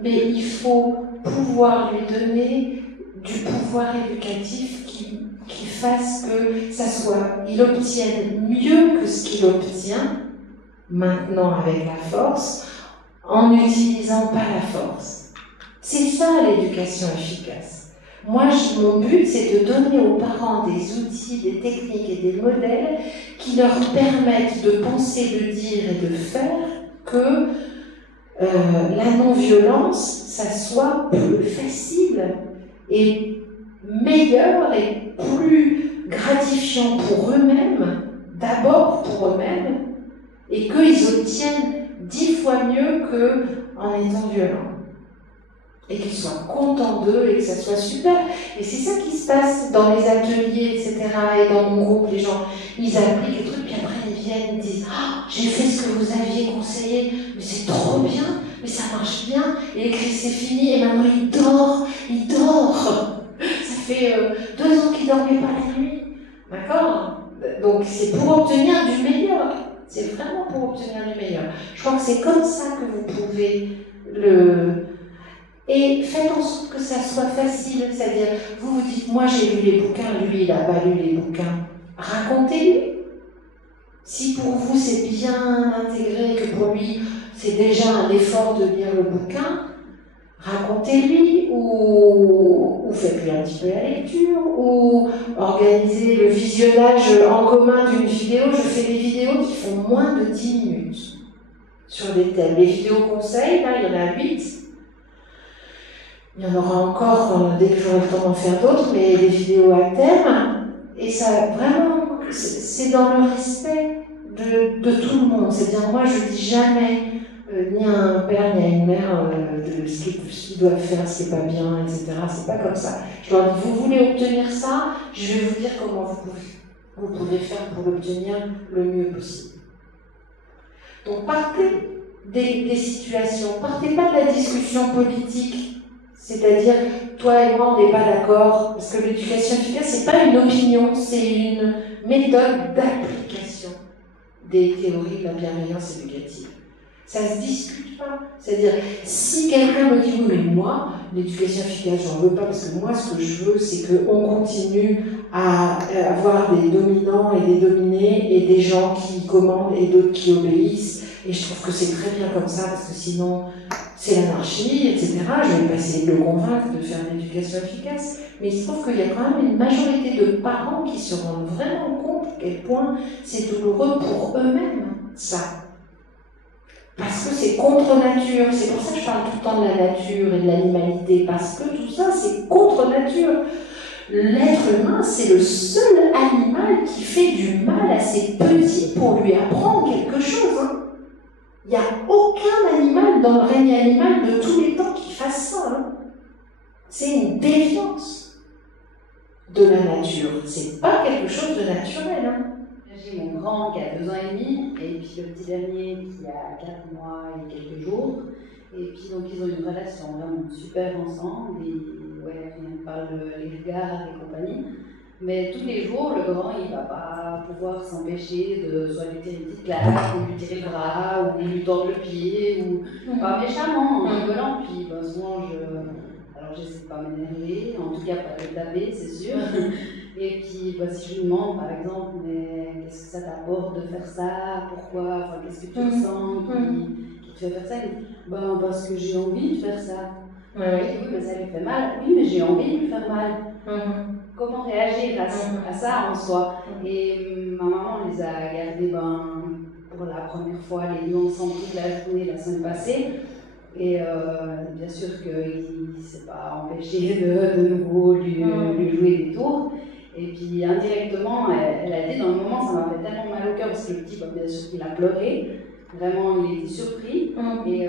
mais il faut pouvoir lui donner du pouvoir éducatif qui fasse que il obtienne mieux que ce qu'il obtient maintenant avec la force, en n'utilisant pas la force. C'est ça l'éducation efficace. Moi, mon but, c'est de donner aux parents des outils, des techniques et des modèles qui leur permettent de penser, de dire et de faire que la non-violence, ça soit plus facile et meilleur et plus gratifiant pour eux-mêmes, d'abord pour eux-mêmes, et qu'ils obtiennent 10 fois mieux qu'en étant violents. Et qu'ils soient contents d'eux et que ça soit super. Et c'est ça qui se passe dans les ateliers, etc. Et dans mon groupe, les gens, ils appliquent les trucs, puis après ils viennent, ils disent « Ah, j'ai fait ce que vous aviez conseillé, mais c'est trop bien, mais ça marche bien. » Et les crises, c'est fini, et maintenant il dort. Ça fait 2 ans qu'il dormait pas la nuit. D'accord? Donc c'est pour obtenir du meilleur. C'est vraiment pour obtenir du meilleur. Je crois que c'est comme ça que vous pouvez Et faites en sorte que ça soit facile. C'est-à-dire, vous dites, moi j'ai lu les bouquins, lui il n'a pas lu les bouquins. Racontez-lui. Si pour vous c'est bien intégré, que pour lui c'est déjà un effort de lire le bouquin, racontez-lui ou faites-lui un petit peu la lecture ou organisez le visionnage en commun d'une vidéo. Je fais des vidéos qui font moins de 10 minutes sur des thèmes. Les vidéos conseils, là il y en a 8. Il y en aura encore dès que j'aurai le temps d'en faire d'autres, mais des vidéos à thème. Et ça, vraiment, c'est dans le respect de tout le monde. C'est-à-dire, moi je dis jamais ni à un père ni à une mère de ce qu'ils doivent faire, ce qui n'est pas bien, etc. C'est pas comme ça. Je leur dis, vous voulez obtenir ça, je vais vous dire comment vous pouvez faire pour l'obtenir le mieux possible. Donc partez des situations, partez pas de la discussion politique, c'est-à-dire toi et moi on n'est pas d'accord, parce que l'éducation efficace c'est pas une opinion, c'est une méthode d'application des théories de la bienveillance éducative. Ça se discute pas. C'est-à-dire, si quelqu'un me dit oui, mais moi, l'éducation efficace, j'en veux pas parce que moi, ce que je veux, c'est qu'on continue à avoir des dominants et des dominés et des gens qui commandent et d'autres qui obéissent. Et je trouve que c'est très bien comme ça parce que sinon, c'est l'anarchie, etc. Je vais pas essayer de le convaincre de faire une éducation efficace. Mais il se trouve qu'il y a quand même une majorité de parents qui se rendent vraiment compte à quel point c'est douloureux pour eux-mêmes, ça. Parce que c'est contre nature. C'est pour ça que je parle tout le temps de la nature et de l'animalité. Parce que tout ça, c'est contre nature. L'être humain, c'est le seul animal qui fait du mal à ses petits pour lui apprendre quelque chose. Hein. Il n'y a aucun animal dans le règne animal de tous les temps qui fasse ça. Hein. C'est une déviance de la nature. C'est pas quelque chose de naturel. Hein. J'ai mon grand qui a 2 ans et demi, et puis le petit dernier qui a 4 mois et quelques jours. Et puis donc ils ont une relation vraiment super ensemble. Et ouais, on parle les regards et compagnie. Mais tous les jours, le grand, il va pas pouvoir s'empêcher de soit lui tirer une petite claque, ou lui tirer le bras, ou lui tordre le pied, ou pas méchamment, en rigolant. Puis ben, souvent, alors j'essaie de pas m'énerver, en tout cas pas de le taper, c'est sûr. Et puis bah, si je lui demande par exemple, mais qu'est-ce que ça t'apporte de faire ça, pourquoi, enfin, qu'est-ce que tu ressens qui te fait faire ça, il dit, ben, parce que j'ai envie de faire ça. Oui, mais ça lui fait mal. Oui, mais j'ai envie de lui faire mal. Comment réagir à ça en soi? Et ma maman les a gardés pour la première fois les 2 ensemble toute la journée la semaine passée. Et bien sûr qu'il ne s'est pas empêché de nouveau lui jouer des tours. Et puis indirectement, elle a dit dans le moment, ça m'a fait tellement mal au cœur parce que le petit, bien sûr, il a pleuré. Vraiment, il était surpris. Et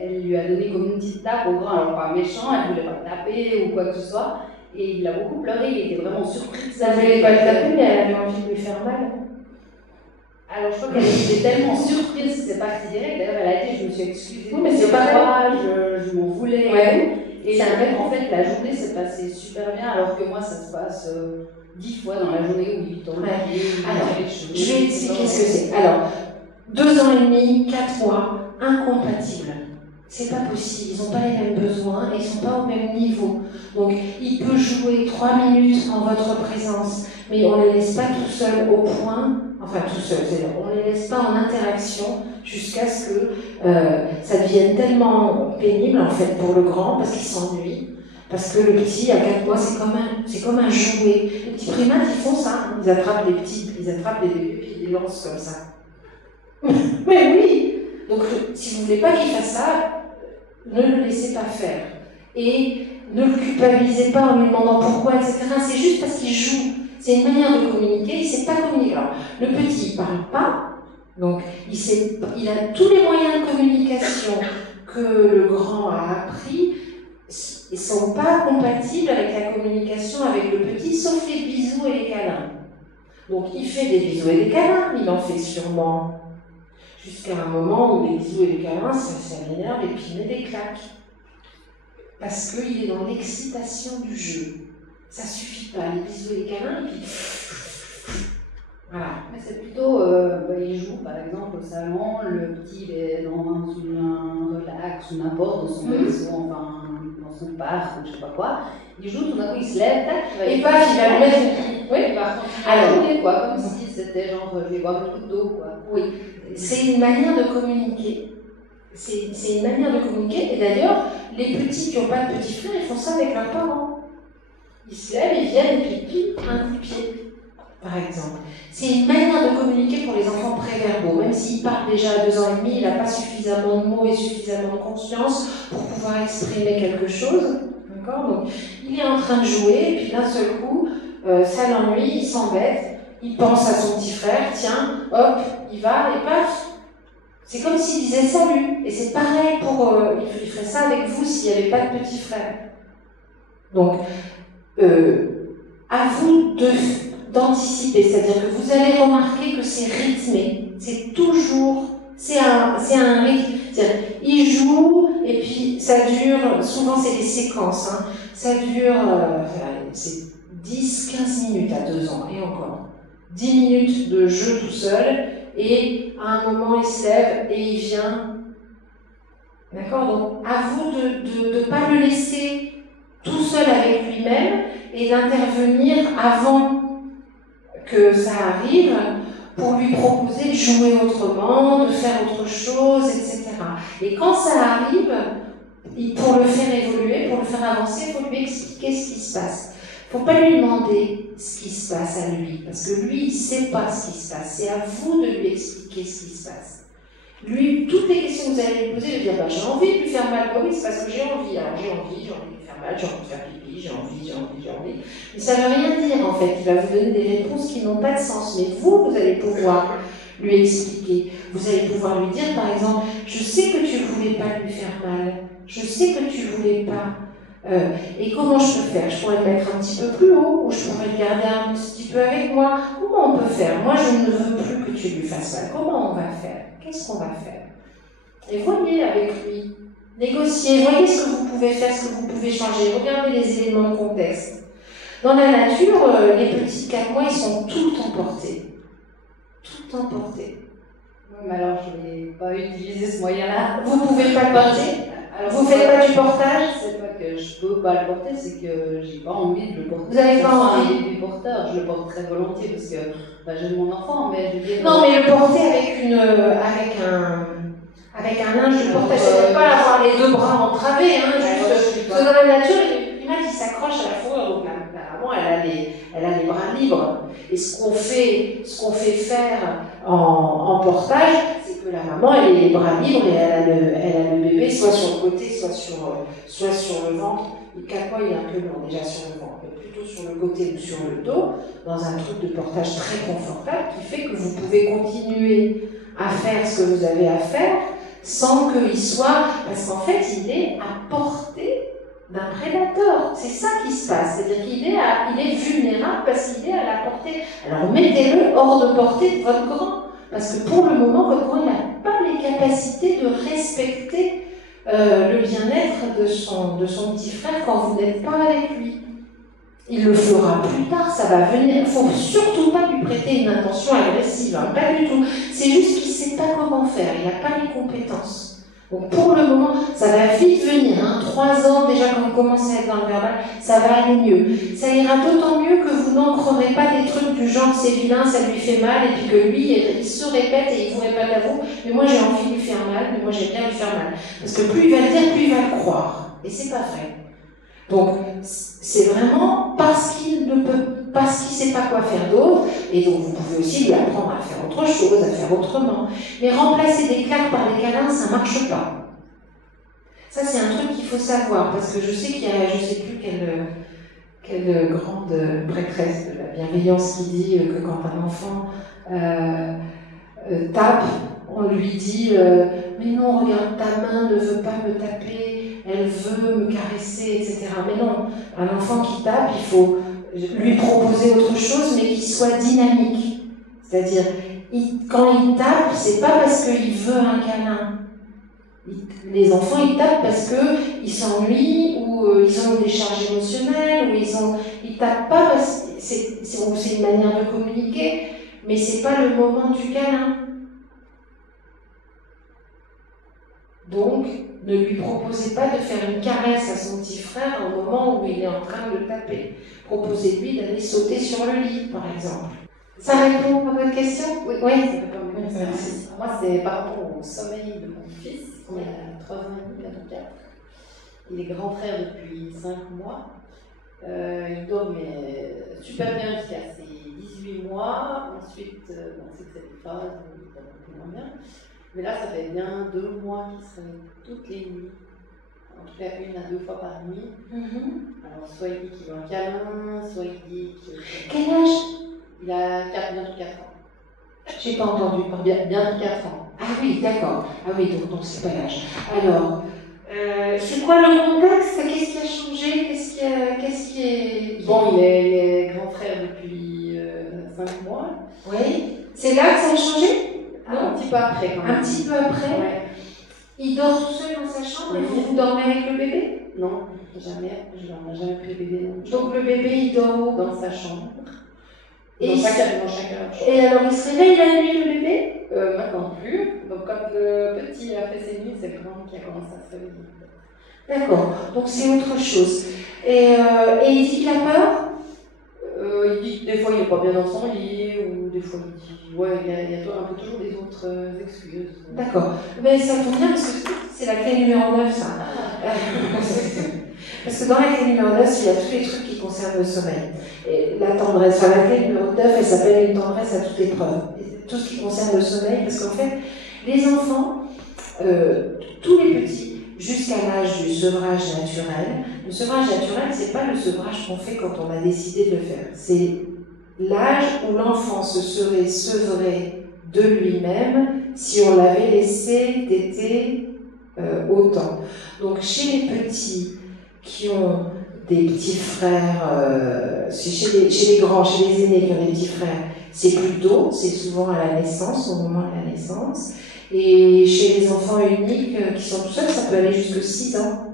elle lui a donné comme une petite tape au grand, alors pas méchant, elle ne voulait pas le taper ou quoi que ce soit. Et il a beaucoup pleuré, il était vraiment surpris de ça. Elle ne voulait pas le taper, mais elle avait envie de lui faire mal. Alors je crois qu'elle était tellement surprise, c'est parti direct. D'ailleurs, elle a dit, je me suis excusée. Oui, mais c'est pas grave, je m'en voulais. Ouais. Et en fait, la journée s'est passée super bien, alors que moi, ça se passe 10 fois dans la journée où il tombe. Alors, je vais expliquer ce que c'est. Alors, 2 ans et demi, 4 mois, incompatibles. C'est pas possible, ils n'ont pas les mêmes besoins et ils ne sont pas au même niveau. Donc, il peut jouer 3 minutes en votre présence, mais on ne les laisse pas tout seuls au point, enfin tout seul, c'est-à-dire on ne les laisse pas en interaction jusqu'à ce que ça devienne tellement pénible en fait pour le grand parce qu'il s'ennuie. Parce que le petit, à 4 mois, c'est comme un jouet. Les petits primates, ils font ça. Ils attrapent les petits, ils attrapent les bébés, puis ils les lancent comme ça. Mais oui! Donc, si vous ne voulez pas qu'il fasse ça, ne le laissez pas faire. Et ne le culpabilisez pas en lui demandant pourquoi, etc. C'est juste parce qu'il joue. C'est une manière de communiquer, il ne sait pas communiquer. Alors, le petit, il ne parle pas, donc il a tous les moyens de communication que le grand a appris. Ils ne sont pas compatibles avec la communication avec le petit, sauf les bisous et les câlins. Donc il fait des bisous et des câlins, il en fait sûrement jusqu'à un moment où les bisous et les câlins, ça l'énerve et puis il met des claques. Parce qu'il est dans l'excitation du jeu. Ça suffit pas, les bisous et les câlins, et puis... Voilà. Mais c'est plutôt, il joue par exemple au salon, le petit il est dans un relax ou n'importe, dans son maison, enfin dans son parc ou je sais pas quoi, il joue, tout d'un coup il se lève, tac, et pas il va le mettre oui, il va continuer quoi, comme si c'était genre je vais boire un coup d'eau quoi. Oui, c'est une manière de communiquer. C'est une manière de communiquer, et d'ailleurs, les petits qui n'ont pas de petits frères, ils font ça avec leurs parents. Ils se lèvent, ils viennent, et puis ils piquent un coup de pied, par exemple. C'est une manière de communiquer pour les enfants préverbaux. Même s'il parle déjà à 2 ans et demi, il n'a pas suffisamment de mots et suffisamment de conscience pour pouvoir exprimer quelque chose. D'accord ? Donc, il est en train de jouer, et puis d'un seul coup, ça l'ennuie, il s'embête, il pense à son petit frère, tiens, hop, il va, et paf. C'est comme s'il disait salut. Et c'est pareil pour... il ferait ça avec vous s'il n'y avait pas de petit frère. Donc, à vous d'anticiper, c'est-à-dire que vous allez remarquer que c'est rythmé, c'est toujours, c'est un rythme, c'est-à-dire, il joue et puis ça dure, souvent c'est des séquences, hein, ça dure, c'est 10-15 minutes à 2 ans, et encore, 10 minutes de jeu tout seul, et à un moment il se lève et il vient. D'accord? Donc à vous de ne pas le laisser tout seul avec lui-même et d'intervenir avant que ça arrive pour lui proposer de jouer autrement, de faire autre chose, etc. Et quand ça arrive, pour le faire évoluer, pour le faire avancer, il faut lui expliquer ce qui se passe. Il ne faut pas lui demander ce qui se passe à lui, parce que lui, il ne sait pas ce qui se passe. C'est à vous de lui expliquer ce qui se passe. Lui, toutes les questions que vous allez lui poser, il va dire bah, j'ai envie de lui faire mal. Bah oui, c'est parce que j'ai envie. Alors j'ai envie de lui faire mal, j'ai envie de faire pipi, j'ai envie. Mais ça ne veut rien dire en fait. Il va vous donner des réponses qui n'ont pas de sens. Mais vous allez pouvoir lui expliquer. Vous allez pouvoir lui dire par exemple je sais que tu ne voulais pas lui faire mal. Je sais que tu ne voulais pas. Et comment je peux faire? Je pourrais le mettre un petit peu plus haut, ou je pourrais le garder un petit peu avec moi. Comment on peut faire? Moi, je ne veux plus que tu lui fasses mal. Comment on va faire? Qu'est-ce qu'on va faire? Et voyez avec lui, négociez, voyez ce que vous pouvez faire, ce que vous pouvez changer. Regardez les éléments de contexte. Dans la nature, les petits 4 mois, ils sont tout le temps portés. Tout le temps portés. Oui, mais alors je n'ai pas utilisé ce moyen-là. Vous ne pouvez pas le porter? Vous ne faites pas du portage? C'est pas que je peux pas le porter, c'est que j'ai pas envie de le porter. Vous n'avez pas envie? Du porteur, je le porte très volontiers parce que bah, j'aime mon enfant, mais je veux dire. Non, mais le porter avec un linge de portage, c'est pas avoir les 2 bras entravés, hein. Juste, parce que dans la nature, les primates ils s'accrochent à la fourrure, donc la maman elle a les bras libres. Et ce qu'on fait faire en portage, c'est que la maman elle a les bras libres et elle a le bébé soit sur le côté, soit sur le ventre. Et 4 mois il est un peu long déjà sur le ventre, mais plutôt sur le côté ou sur le dos, dans un truc de portage très confortable qui fait que vous pouvez continuer à faire ce que vous avez à faire sans qu'il soit, parce qu'en fait il est à portée d'un prédateur. C'est ça qui se passe, c'est-à-dire qu'il est vulnérable parce qu'il est à la portée. Alors mettez-le hors de portée de votre grand, parce que pour le moment votre grand n'a pas les capacités de respecter le bien-être de son petit frère quand vous n'êtes pas avec lui. Il le fera plus tard, ça va venir. Il ne faut surtout pas lui prêter une intention agressive, hein, pas du tout. C'est juste qu'il ne sait pas comment faire, il n'a pas les compétences. Donc pour le moment, ça va vite venir. 3 ans déjà quand vous commencez à être dans le verbal, ça va aller mieux. Ça ira d'autant mieux que vous n'ancrerez pas des trucs du genre c'est vilain, ça lui fait mal, et puis que lui, il se répète et il vous répète à vous, mais moi j'ai envie de lui faire mal, mais moi j'aime bien lui faire mal. Parce que plus il va le dire, plus il va le croire. Et c'est pas vrai. Donc, c'est vraiment parce qu'il sait pas quoi faire d'autre, et donc vous pouvez aussi lui apprendre à faire autre chose, à faire autrement. Mais remplacer des claques par des câlins, ça marche pas. Ça, c'est un truc qu'il faut savoir, parce que je sais qu'il y a, je sais plus quelle grande prêtresse de la bienveillance qui dit que quand un enfant tape, on lui dit mais non, regarde, ta main ne veut pas me taper, elle veut me caresser, etc. Mais non, un enfant qui tape, il faut lui proposer autre chose, mais qui soit dynamique. C'est-à-dire, quand il tape, c'est pas parce qu'il veut un câlin. Les enfants, ils tapent parce qu'ils s'ennuient, ou ils ont des charges émotionnelles, ou ils tapent pas parce que c'est une manière de communiquer, mais c'est pas le moment du câlin. Donc, ne lui proposez pas de faire une caresse à son petit frère au moment où il est en train de le taper. Proposez-lui d'aller sauter sur le lit, par exemple. Ça répond à votre question? Oui. Merci. Moi, c'est par rapport au sommeil de mon fils. Il a 3 ans et demi, bientôt 4. Il est grand frère depuis 5 mois. Il dort super bien jusqu'à ses 18 mois. Ensuite, on sait que c'est une phase où il dort un peu moins bien. Mais là, ça fait bien 2 mois qu'il se réveille toutes les nuits. En tout cas, 1 à 2 fois par nuit. Alors, soit il dit qu'il veut un câlin, soit il dit qu'il... Quel âge? Il a bientôt 4 ans. J'ai pas entendu. Bientôt 4 ans. Ah oui, d'accord. Ah oui, donc c'est pas l'âge. Alors, c'est quoi le contexte? Qu'est-ce qui a changé? Qu'est-ce qui est... Bon, il est grand frère depuis 5 mois. Oui. C'est là que ça a changé? Un petit peu après, quand même. Un petit peu après? Ouais. Il dort tout seul dans sa chambre et vous dormez avec le bébé? Non, jamais. Je n'ai jamais pris le bébé. Donc le bébé, il dort où? Dans sa chambre. Et chacun. Et alors, il se réveille la nuit, le bébé? Maintenant plus. Donc, quand le petit a fait ses nuits, c'est le grand qui a commencé à se réveiller. D'accord, donc c'est autre chose. Et il dit qu'il a peur? Il dit que des fois il n'est pas bien dans son lit, ou des fois il dit. Ouais, il y a un peu toujours des autres excuses. D'accord, mais ça tombe bien parce que c'est la clé numéro 9, ça. Parce que dans la clé numéro 9, il y a tous les trucs qui concernent le sommeil. Et la tendresse, enfin la clé numéro 9, elle s'appelle une tendresse à toute épreuve. Tout ce qui concerne le sommeil, parce qu'en fait, les enfants, tous les petits, jusqu'à l'âge du sevrage naturel. Le sevrage naturel, c'est pas le sevrage qu'on fait quand on a décidé de le faire. C'est l'âge où l'enfant se serait sevré de lui-même si on l'avait laissé téter autant. Donc chez les petits qui ont des petits frères, chez les grands, chez les aînés qui ont des petits frères, c'est plus tôt, c'est souvent à la naissance, au moment de la naissance. Et chez les enfants uniques qui sont tout seuls, ça peut aller jusqu'à 6 ans.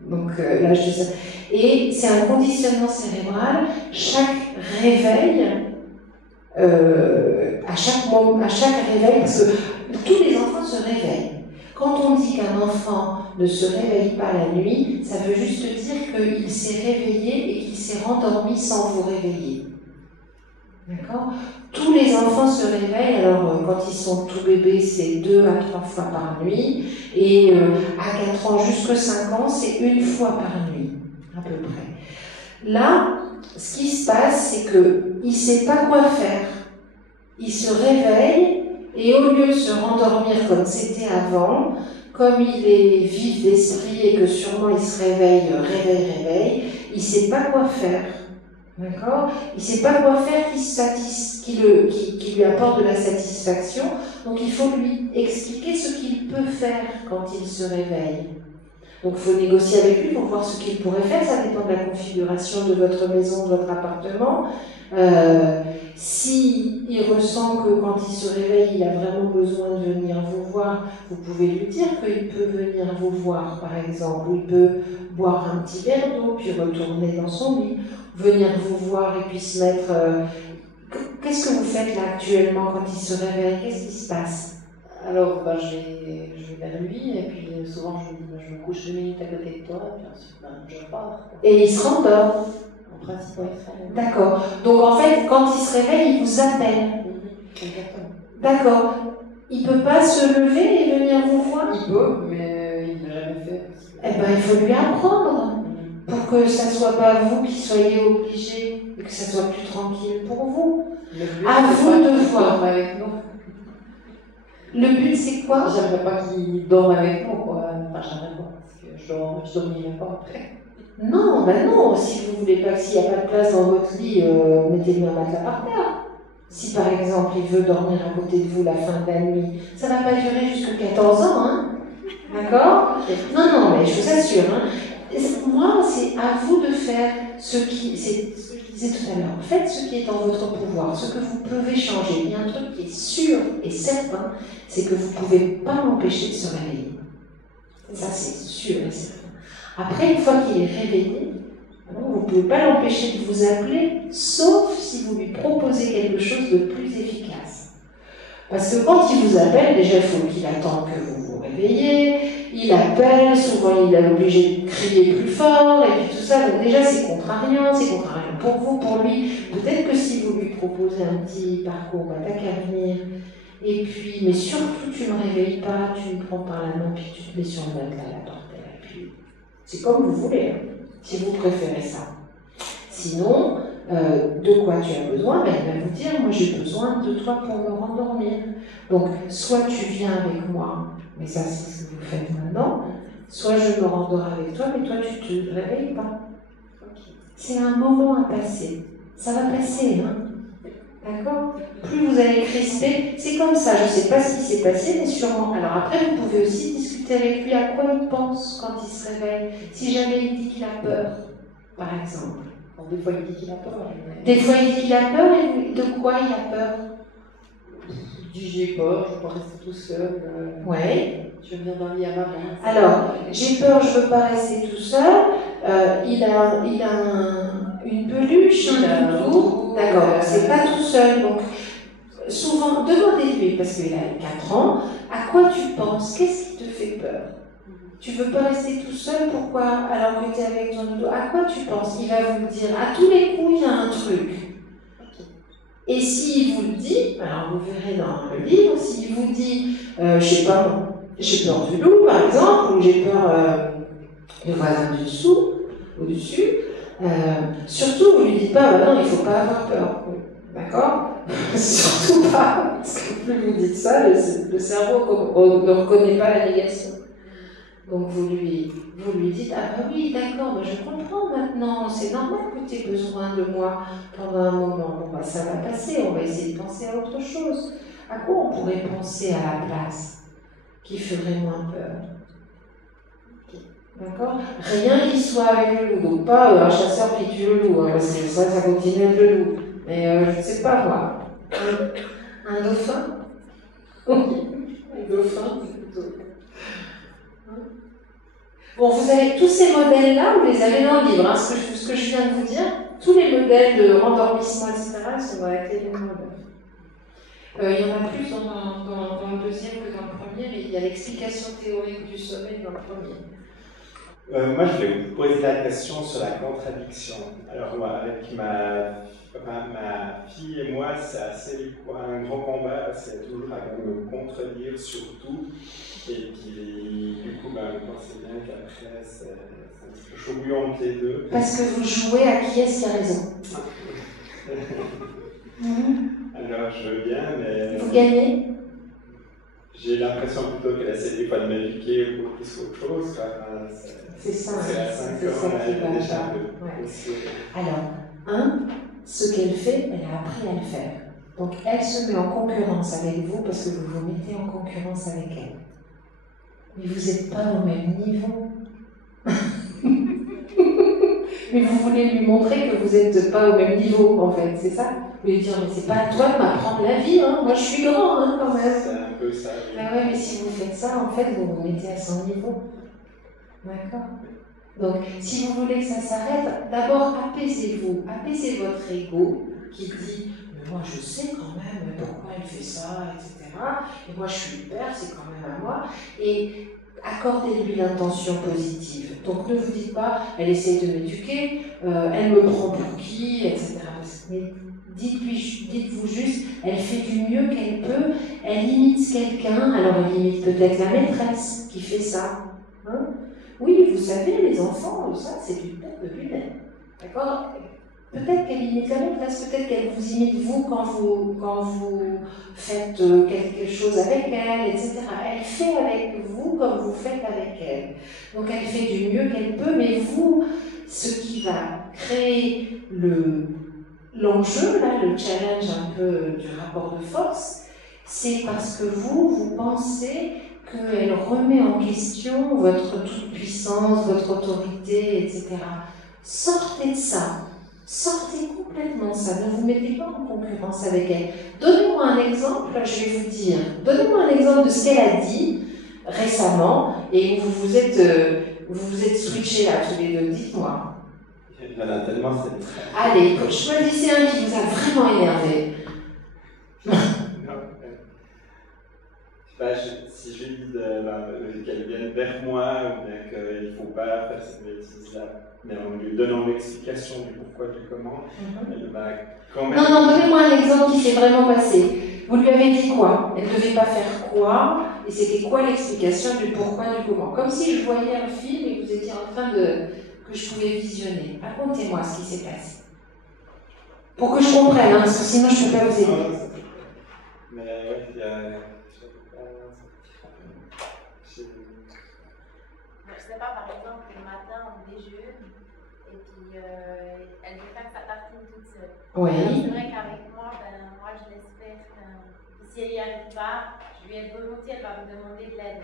Donc l'âge de ça. Et c'est un conditionnement cérébral. Chaque réveil, à chaque réveil, parce que tous les enfants se réveillent. Quand on dit qu'un enfant ne se réveille pas la nuit, ça veut juste dire qu'il s'est réveillé et qu'il s'est rendormi sans vous réveiller. D'accord? Tous les enfants se réveillent, alors quand ils sont tout bébés, c'est 2 à 3 fois par nuit, et à 4 ans jusqu'à 5 ans, c'est 1 fois par nuit, à peu près. Là, ce qui se passe, c'est qu'il ne sait pas quoi faire. Il se réveille, et au lieu de se rendormir comme c'était avant, comme il est vif d'esprit et que sûrement il se réveille, il ne sait pas quoi faire. D'accord? Il ne sait pas quoi faire qui lui apporte de la satisfaction, donc il faut lui expliquer ce qu'il peut faire quand il se réveille. Donc il faut négocier avec lui pour voir ce qu'il pourrait faire, ça dépend de la configuration de votre maison, de votre appartement. Si il ressent que quand il se réveille, il a vraiment besoin de venir vous voir, vous pouvez lui dire qu'il peut venir vous voir, par exemple, ou il peut boire un petit verre d'eau, puis retourner dans son lit, venir vous voir et puis se mettre... Qu'est-ce que vous faites là actuellement quand il se réveille? Qu'est-ce qui se passe? Alors, je vais vers lui, et puis souvent je lui dis, je me couche 2 minutes à côté de toi, et puis ensuite je pars. Et il se rendort? En principe, oui. D'accord. Donc en fait, quand il se réveille, il vous appelle. Exactement. D'accord. Il ne peut pas se lever et venir vous voir? Il peut, mais il ne l'a jamais fait. Eh bien, il faut lui apprendre pour que ça ne soit pas vous qui soyez obligés et que ça soit plus tranquille pour vous. À vous de voir. Avec nous. Le but, c'est quoi? J'aimerais pas qu'il dorme avec nous, quoi. Enfin, j'aimerais pas, parce que je dormirais pas après. Non, ben non. Si vous voulez pas, s'il n'y a pas de place dans votre lit, mettez-lui un matelas par terre. Si par exemple il veut dormir à côté de vous la fin de la nuit, ça va pas durer jusqu'à 14 ans, hein? D'accord? Non, mais je vous assure, hein. Moi, c'est à vous de faire ce que je disais tout à l'heure. Faites ce qui est en votre pouvoir, ce que vous pouvez changer. Il y a un truc qui est sûr et certain, c'est que vous ne pouvez pas l'empêcher de se réveiller. Ça, c'est sûr et certain. Après, une fois qu'il est réveillé, vous ne pouvez pas l'empêcher de vous appeler, sauf si vous lui proposez quelque chose de plus efficace. Parce que quand il vous appelle, déjà, il faut qu'il attende que vous vous réveillez, il appelle, souvent il est obligé de crier plus fort, et puis tout ça, donc déjà c'est contrariant pour vous, pour lui. Peut-être que si vous lui proposez un petit parcours, t'as qu'à venir, et puis, mais surtout tu ne me réveilles pas, tu me prends par la main, puis tu te mets sur le matelas là par terre, et puis c'est comme vous voulez, hein, si vous préférez ça. Sinon, de quoi tu as besoin? Il va vous dire, moi j'ai besoin de toi pour me rendormir. Donc, soit tu viens avec moi, mais ça c'est ce que vous faites maintenant, soit je me rendors avec toi, mais toi tu te réveilles pas. C'est un moment à passer. Ça va passer, hein? D'accord? Plus vous allez crisper, c'est comme ça, je ne sais pas ce qui s'est passé, mais sûrement. Alors après, vous pouvez aussi discuter avec lui à quoi il pense quand il se réveille. Si jamais il dit qu'il a peur, par exemple. Bon, des fois il dit qu'il a peur. Des fois il dit qu'il a peur, et de quoi il a peur? Il dit j'ai peur, je ne veux pas rester tout seul. Ouais. Je veux venir dans le lit à maman. Alors, j'ai peur, je ne veux pas rester tout seul. il a une peluche, un toutou. D'accord, c'est pas tout seul. Donc, souvent, demandez-lui, parce qu'il a 4 ans, à quoi tu penses? Qu'est-ce qui te fait peur? Tu veux pas rester tout seul? Pourquoi? Alors que tu es avec ton doudou, à quoi tu penses? Il va vous le dire. À tous les coups, il y a un truc. Et s'il vous le dit, alors vous verrez dans le livre, s'il vous dit, je sais pas, j'ai peur du loup, par exemple, ou j'ai peur du voisin du dessous, au-dessus, surtout, vous lui dites pas, bah non, il faut pas avoir peur. D'accord? Surtout pas, parce que plus vous dites ça, le cerveau ne reconnaît pas la négation. Donc vous lui dites, ah bah oui, d'accord, je comprends maintenant, c'est normal que tu aies besoin de moi pendant un moment. Bon bah ça va passer, on va essayer de penser à autre chose. À quoi on pourrait penser à la place qui ferait moins peur? D'accord? Rien qui soit avec le loup, donc pas un chasseur qui tue le loup, hein, parce que ça continue à être le loup. Mais je ne sais pas moi, un dauphin? Un dauphin, plutôt. Bon, vous avez tous ces modèles-là, vous les avez dans le livre, hein, ce que je viens de vous dire, tous les modèles de rendormissement, etc., sont dans la clé du modèle. Il y en a plus dans le deuxième que dans le premier, mais il y a l'explication théorique du sommeil dans le premier. Moi, je vais vous poser la question sur la contradiction. Alors, moi, avec ma fille et moi, c'est assez un grand combat, parce qu'elle est toujours à me contredire sur tout. Et puis, du coup, on pensait bien qu'après, c'est un petit peu chaud bouillant entre les deux. Parce que vous jouez à qui est-ce qui a raison. Alors, je veux bien, mais... Vous gagnez? J'ai l'impression plutôt qu'elle essaie des fois de m'éduquer beaucoup plus qu'autre chose. C'est ça. C'est à 5 ans, elle est déjà un peu. Ouais. Alors, ce qu'elle fait, elle a appris à le faire. Donc, elle se met en concurrence avec vous parce que vous vous mettez en concurrence avec elle. Mais vous n'êtes pas au même niveau. Mais vous voulez lui montrer que vous n'êtes pas au même niveau, en fait, c'est ça? Vous lui dire, mais c'est pas à toi de m'apprendre la vie, hein. Moi je suis grand, hein, quand même. C'est un peu ça. Oui. Ben ouais, mais si vous faites ça, en fait, vous vous mettez à son niveau. D'accord? Donc, si vous voulez que ça s'arrête, d'abord apaisez-vous, apaisez votre ego qui dit, mais moi je sais quand même pourquoi elle fait ça, etc. Et moi je suis le père, c'est quand même à moi. Et accordez-lui l'intention positive. Donc ne vous dites pas, elle essaie de m'éduquer, elle me prend pour qui, etc. Mais dites-vous juste, elle fait du mieux qu'elle peut, elle imite quelqu'un, alors elle imite peut-être la maîtresse qui fait ça. Hein? Oui, vous savez, les enfants, ça c'est une perte de lunettes. D'accord? Peut-être qu'elle imite la maîtresse, peut-être qu'elle vous imite vous quand vous faites quelque chose avec elle, etc. Elle fait avec vous comme vous faites avec elle. Donc elle fait du mieux qu'elle peut, mais vous, ce qui va créer l'enjeu, là, le challenge un peu du rapport de force, c'est parce que vous pensez qu'elle remet en question votre toute-puissance, votre autorité, etc. Sortez de ça. Sortez complètement ça, ne vous mettez pas en concurrence avec elle. Donnez-moi un exemple, je vais vous dire. Donnez-moi un exemple de ce qu'elle a dit récemment et où vous vous êtes switchés là tous les deux. Dites-moi. Il y en a tellement, c'est très... Allez, choisissez un qui vous a vraiment énervé. Si je lui dis qu'elle vienne vers moi, ou bien qu'il ne faut pas faire cette bêtise-là, mais en lui donnant l'explication du pourquoi, du comment, elle va quand même... Non, donnez-moi un exemple qui s'est vraiment passé. Vous lui avez dit quoi? Elle ne devait pas faire quoi? Et c'était quoi l'explication du pourquoi, du comment? Comme si je voyais un film et que vous étiez en train que je pouvais visionner. Racontez-moi ce qui s'est passé. Pour que je comprenne, parce que sinon je ne peux pas vous aider. Mais ouais, il y a... Je sais pas, par exemple, le matin, on déjeune, et puis elle veut faire sa tartine toute seule. Oui. C'est vrai qu'avec moi, moi je l'espère. Si elle n'y arrive pas, je lui aide volontiers, elle va me demander de l'aide.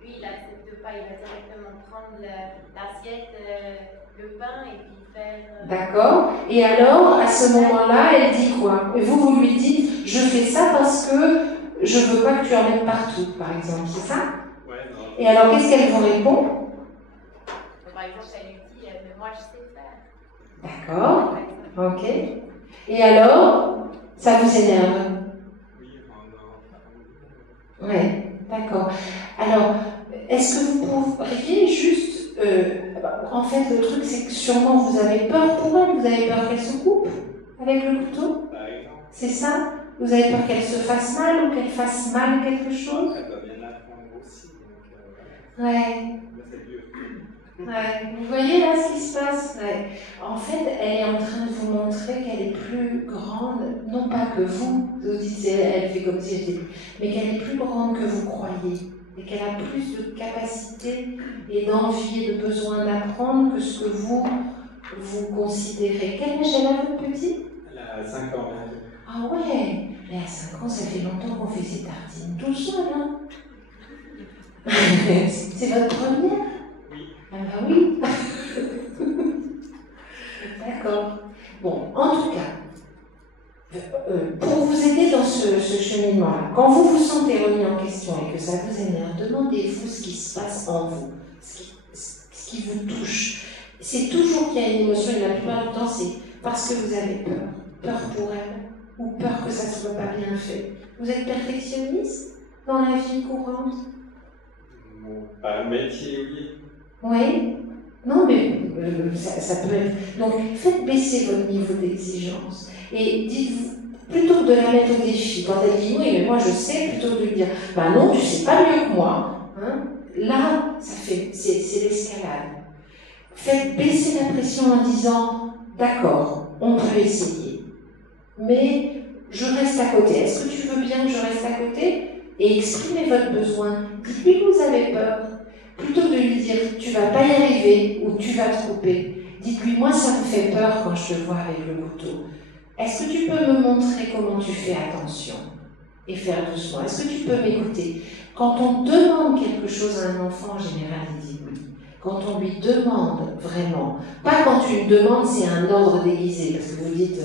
Lui, il n'accepte pas, il va directement prendre l'assiette, le pain, et puis faire... D'accord. Et alors, à ce moment-là, elle dit quoi? Et vous lui dites, je fais ça parce que je ne veux pas que tu en mettes partout, par exemple, c'est ça? Ouais, non. Et alors, qu'est-ce qu'elle vous répond? Par exemple, elle lui dit, mais moi je sais faire. D'accord. Ok. Et alors, ça vous énerve? Ouais, d'accord. Alors, est-ce que vous pourriez juste... en fait, le truc, c'est que sûrement vous avez peur pour elle. Vous avez peur qu'elle se coupe avec le couteau? C'est ça? Vous avez peur qu'elle se fasse mal ou qu'elle fasse mal quelque chose? Elle doit bien apprendre aussi. Donc, ouais. C'est dur. Ouais. Vous voyez là ce qui se passe? Ouais. En fait, elle est en train de vous montrer qu'elle est plus grande, non pas que vous dites elle fait comme si elle était plus, mais qu'elle est plus grande que vous croyez. Et qu'elle a plus de capacité et d'envie et de besoin d'apprendre que ce que vous considérez. Quel âge elle a, votre petit? Elle a 5 ans. Ah ouais, mais à 5 ans, ça fait longtemps qu'on fait ses tartines tout seul, hein. C'est votre première? Oui. Ah bah oui. D'accord. Bon, en tout cas, pour vous aider dans ce cheminement-là, quand vous vous sentez remis en question et que ça vous énerve, demandez-vous ce qui se passe en vous, ce qui vous touche. C'est toujours qu'il y a une émotion, et la plupart du temps, c'est parce que vous avez peur. Peur pour elle, ou peur que ça ne soit pas bien fait. Vous êtes perfectionniste dans la vie courante? Pas le métier, oui. Oui. Non, mais ça peut être... Donc, faites baisser votre niveau d'exigence. Et dites-vous, plutôt que de la mettre au défi, quand elle dit « oui, mais moi je sais », plutôt que de lui dire « bah non, tu sais pas mieux que moi hein », là, c'est l'escalade. Faites baisser la pression en disant « d'accord, on peut essayer, mais je reste à côté. Est-ce que tu veux bien que je reste à côté ?» Et exprimez votre besoin. Dites-lui que vous avez peur. Plutôt que de lui dire « tu vas pas y arriver » ou « tu vas te couper », dites-lui « moi ça me fait peur quand je te vois avec le couteau. Est-ce que tu peux me montrer comment tu fais attention ?» Et faire doucement. Est-ce que tu peux m'écouter? Quand on demande quelque chose à un enfant, en général, il dit oui. Quand on lui demande vraiment, pas quand une demande c'est un ordre déguisé, parce que vous dites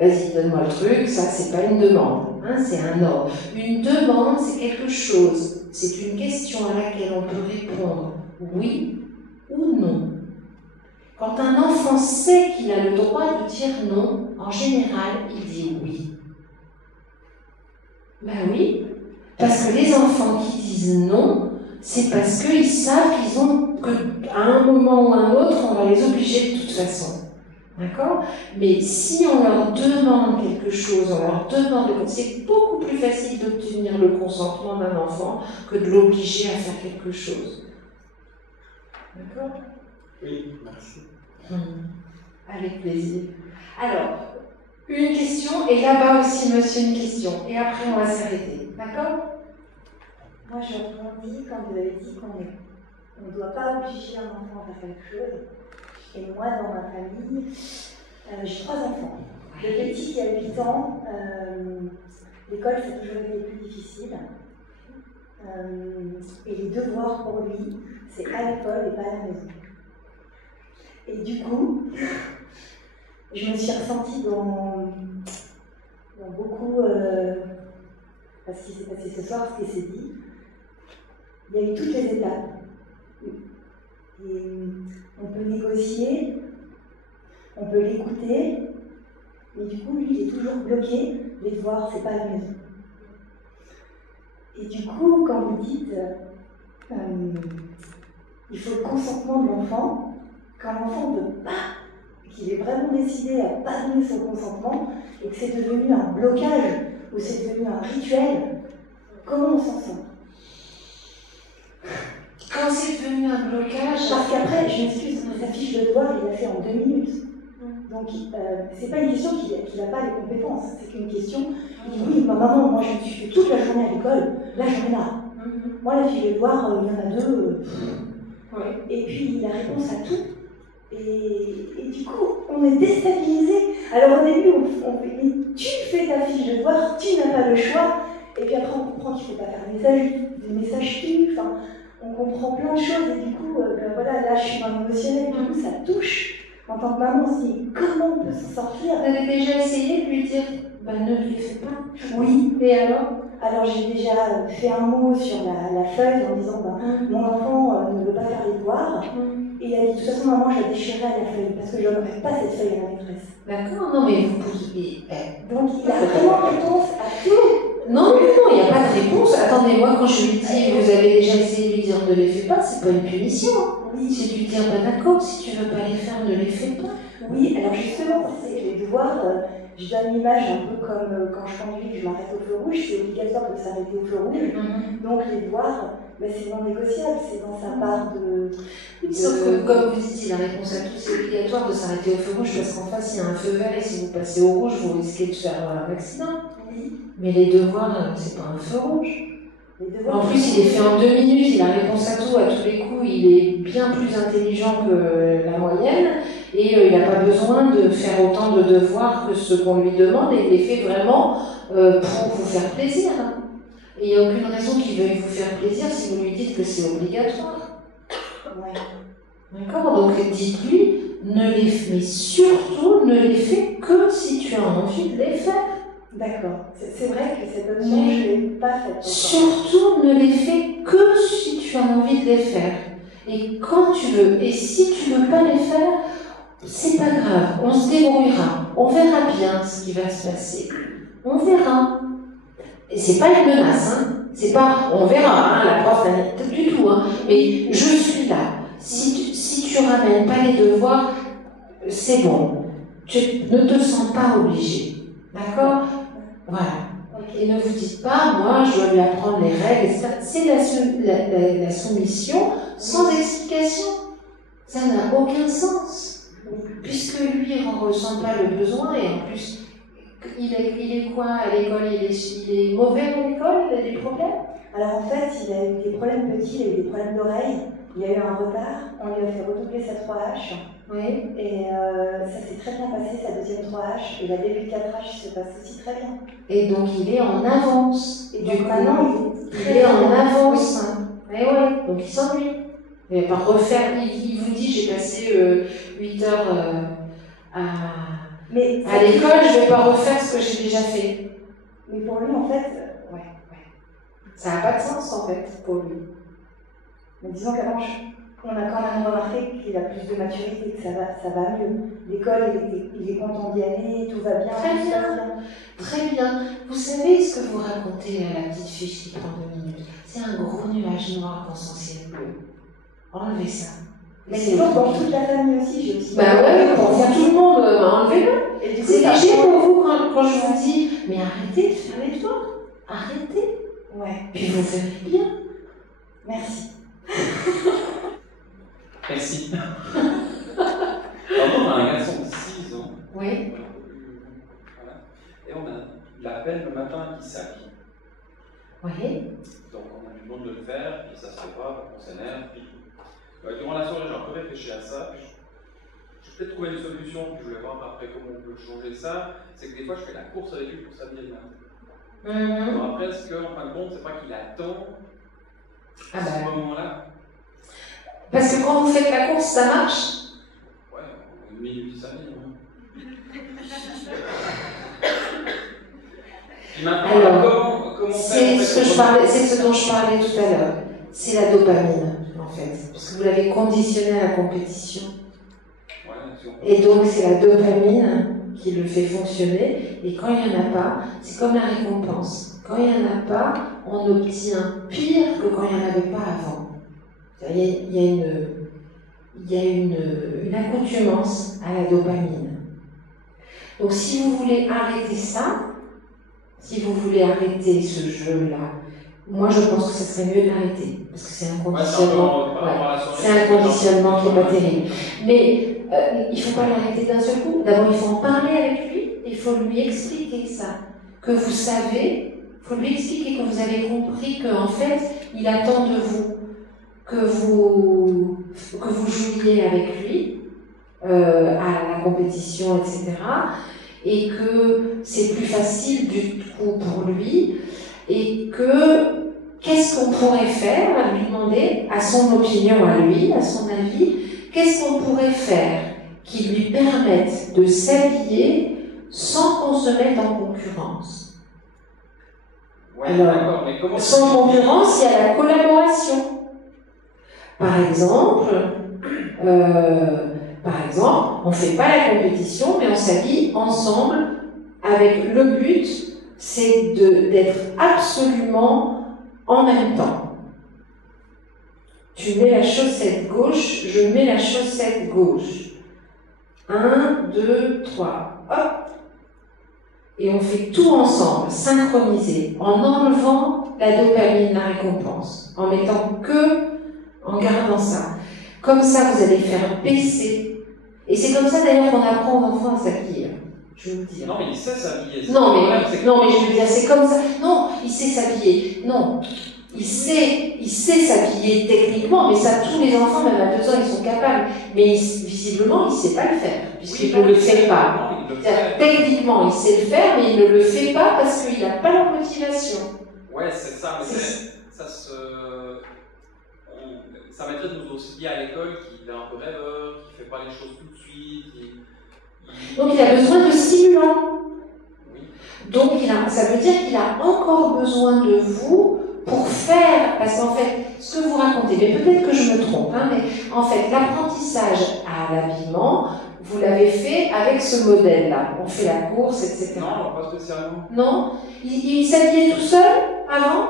vas-y donne-moi le truc, ça c'est pas une demande, hein, c'est un ordre. Une demande c'est quelque chose, c'est une question à laquelle on peut répondre oui ou non. Quand un enfant sait qu'il a le droit de dire non, en général il dit oui. Ben oui, parce que les enfants qui disent non, c'est parce qu'ils savent qu'ils ont qu'à un moment ou à un autre, on va les obliger de toute façon. D'accord? Mais si on leur demande quelque chose, on leur demande, c'est beaucoup plus facile d'obtenir le consentement d'un enfant que de l'obliger à faire quelque chose. D'accord? Oui, merci. Avec plaisir. Alors, une question, et là-bas aussi, monsieur, une question. Et après, on va s'arrêter. D'accord? Moi, je rebondis quand vous avez dit qu'on ne doit pas obliger un enfant à faire quelque chose. Et moi, dans ma famille, j'ai 3 enfants. Le petit qui a 8 ans, l'école, ça a toujours été plus difficile. Et les devoirs pour lui, c'est à l'école et pas à la maison. Et du coup, je me suis ressentie dans beaucoup, ce qui s'est passé ce soir, ce qui s'est dit. Il y a eu toutes les étapes. Et on peut négocier, on peut l'écouter, mais du coup, lui, il est toujours bloqué. Les devoirs, c'est pas à la maison. Et du coup, quand vous dites il faut le consentement de l'enfant, quand l'enfant ne veut pas, qu'il est vraiment décidé à ne pas donner son consentement, et que c'est devenu un blocage, ou c'est devenu un rituel, comment on s'en sort? Quand c'est devenu un blocage... Parce qu'après, je m'excuse, sa fiche de devoir, il l'a fait en 2 minutes. Donc, c'est pas une question qu'il n'a pas les compétences, c'est qu'une question, il dit oui, maman, moi je me suis fait toute la journée à l'école, là j'en ai marre. Moi, la fiche de devoir, il y en a 2. Et puis, la réponse à tout. Et du coup, on est déstabilisé. Alors au début, on fait, mais tu fais ta fiche de devoir, tu n'as pas le choix. Et puis après, on comprend qu'il ne faut pas faire des messages tu. Enfin, on comprend plein de choses. Et du coup, voilà, là, je suis dans l'émotionnel. Du coup, ça touche. En tant que maman, on se dit, comment on peut s'en sortir? Vous avez déjà essayé de lui dire, ne lui fais pas? Oui. Et alors? Alors j'ai déjà fait un mot sur la feuille en disant mon enfant ne veut pas faire les devoirs et il a dit toute façon, maman, je déchirerai la feuille, parce que je n'aurais pas cette feuille à la maîtresse. D'accord, non mais vous pouvez... Donc il a vraiment réponse à tout. Non, il n'y a pas de réponse. Attendez, moi quand je lui dis, vous avez déjà essayé de lui dire ne les fais pas, c'est pas une punition. Oui. C'est de lui dire, bah d'accord, si tu veux pas les faire, ne les fais pas. Oui, alors justement, c'est que les devoirs, je donne l'image un peu comme quand je conduis, que je m'arrête au feu rouge, c'est obligatoire de s'arrêter au feu rouge. Donc les devoirs, c'est non négociable, c'est dans sa part de... Sauf que, comme vous dites, la réponse à tout, c'est obligatoire de s'arrêter au feu rouge parce qu'en face, il y a un feu vert et si vous passez au rouge, vous risquez de faire un accident. Oui. Mais les devoirs, c'est pas un feu rouge. En plus, il est fait en 2 minutes, il a réponse à tout, à tous les coups, il est bien plus intelligent que la moyenne et il n'a pas besoin de faire autant de devoirs que ce qu'on lui demande et il les fait vraiment pour vous faire plaisir. Et il n'y a aucune raison qu'il veuille vous faire plaisir si vous lui dites que c'est obligatoire. Ouais. D'accord? Donc dites-lui, mais surtout ne les fais que si tu as envie de les faire. D'accord. C'est vrai que cette option, je ne l'ai pas faite encore. Surtout ne les fais que si tu as envie de les faire. Et quand tu veux. Et si tu ne veux pas les faire, c'est pas grave. On se débrouillera. On verra bien ce qui va se passer. On verra. Et c'est pas une menace, hein. C'est pas on verra, hein, la prof n'a du tout, hein. Mais je suis là. Si tu ramènes pas les devoirs, c'est bon. Tu ne te sens pas obligé. D'accord? Voilà. Et ne vous dites pas, moi, je dois lui apprendre les règles, etc. C'est la soumission sans explication. Ça n'a aucun sens. Puisque lui, il n'en ressent pas le besoin et en plus, il est quoi à l'école? Il est mauvais à l'école? Il a des problèmes? Alors en fait, il a eu des problèmes petits, il a eu des problèmes d'oreille, il a eu un retard, on lui a fait redoubler sa 3H. Oui. Et ça s'est très bien passé, sa deuxième 3H, et la début de 4H se passe aussi très bien. Et donc il est en avance. Et donc maintenant, il est en avance. Et ouais, donc il s'ennuie. Il va pas refaire, il vous dit j'ai passé 8 heures à l'école, je vais pas refaire ce que j'ai déjà fait. Mais pour lui, en fait, ça n'a pas de sens en fait pour lui. Mais disons qu'avant, on a quand même remarqué qu'il a plus de maturité, que ça va mieux. L'école, il est content d'y aller, tout va bien. Très bien. Très bien. Vous savez ce que vous racontez à la petite fiche qui prend 2 minutes? C'est un gros nuage noir dans son ciel bleu. Enlevez ça. Mais c'est pour toute la famille aussi, j'ai aussi. Bah ouais, pour vous tout le monde, enlevez-le. C'est léger pour vous quand je vous dis, mais arrêtez de faire les devoirs. Arrêtez. Ouais. Puis vous verrez bien. Merci. Merci. Alors, on a un garçon de 6 ans. Oui. Voilà. Et on l'appelle le matin qui s'habille. Oui. Donc on lui demande de le faire, puis ça se fait pas, on s'énerve, puis durant la soirée j'ai un peu réfléchi à ça, puis je vais peut-être trouver une solution, puis je vais voir après comment on peut changer ça. C'est que des fois je fais la course avec lui pour s'habiller le matin. Alors après, est-ce qu'en fin de compte, c'est pas qu'il attend ce moment-là? Parce que quand vous faites la course, ça marche? Ouais, 1 minute, il s'habille. Puis maintenant, comment c'est ce dont je parlais tout à l'heure. C'est la dopamine, en fait. Parce que vous l'avez conditionné à la compétition. Et donc, c'est la dopamine qui le fait fonctionner. Et quand il n'y en a pas, c'est comme la récompense. Quand il n'y en a pas, on obtient pire que quand il n'y en avait pas avant. Il y a une accoutumance à la dopamine. Donc, si vous voulez arrêter ça, si vous voulez arrêter ce jeu-là, moi je pense que ce serait mieux de l'arrêter, parce que c'est un conditionnement, c'est un conditionnement qui n'est pas terrible. Mais il ne faut pas l'arrêter d'un seul coup. D'abord, il faut en parler avec lui, il faut lui expliquer ça, que vous savez, il faut lui expliquer que vous avez compris qu'en fait, il attend de vous que vous jouiez avec lui à la compétition, etc. Et que c'est plus facile du coup pour lui, et que qu'est-ce qu'on pourrait faire, à lui demander, à son opinion à lui, à son avis, qu'est-ce qu'on pourrait faire qui lui permette de s'habiller sans qu'on se mette en concurrence. Ouais, alors, mais comment sans concurrence, il y a la collaboration. Par exemple, Par exemple, on ne fait pas la compétition, mais on s'habille ensemble avec le but, c'est d'être absolument en même temps. Tu mets la chaussette gauche, je mets la chaussette gauche. 1, 2, 3, hop. Et on fait tout ensemble, synchronisé, en enlevant la dopamine, la récompense, en gardant ça. Comme ça, vous allez faire baisser. Et c'est comme ça d'ailleurs qu'on apprend aux enfants à s'habiller. Je vais vous dire. Non, mais il sait s'habiller. Non, mais je veux dire, c'est comme ça. Non, il sait s'habiller. Non. Il sait s'habiller techniquement, mais ça, tous les enfants, même à 2 ans, ils sont capables. Mais visiblement, il ne sait pas le faire, puisqu'il ne le fait pas. Techniquement, il sait le faire, mais il ne le fait pas parce qu'il n'a pas la motivation. Ouais, c'est ça, mais ça mettrait nous aussi bien à l'école qu'il est un peu rêveur, qu'il ne fait pas les choses tout de suite. Donc il a besoin de stimulants. Oui. Donc ça veut dire qu'il a encore besoin de vous pour faire, parce qu'en fait, ce que vous racontez, mais peut-être que je me trompe, hein, mais en fait, l'apprentissage à l'habillement, vous l'avez fait avec ce modèle-là. On fait la course, etc. Non, pas spécialement. Non? Il s'habillait tout seul avant?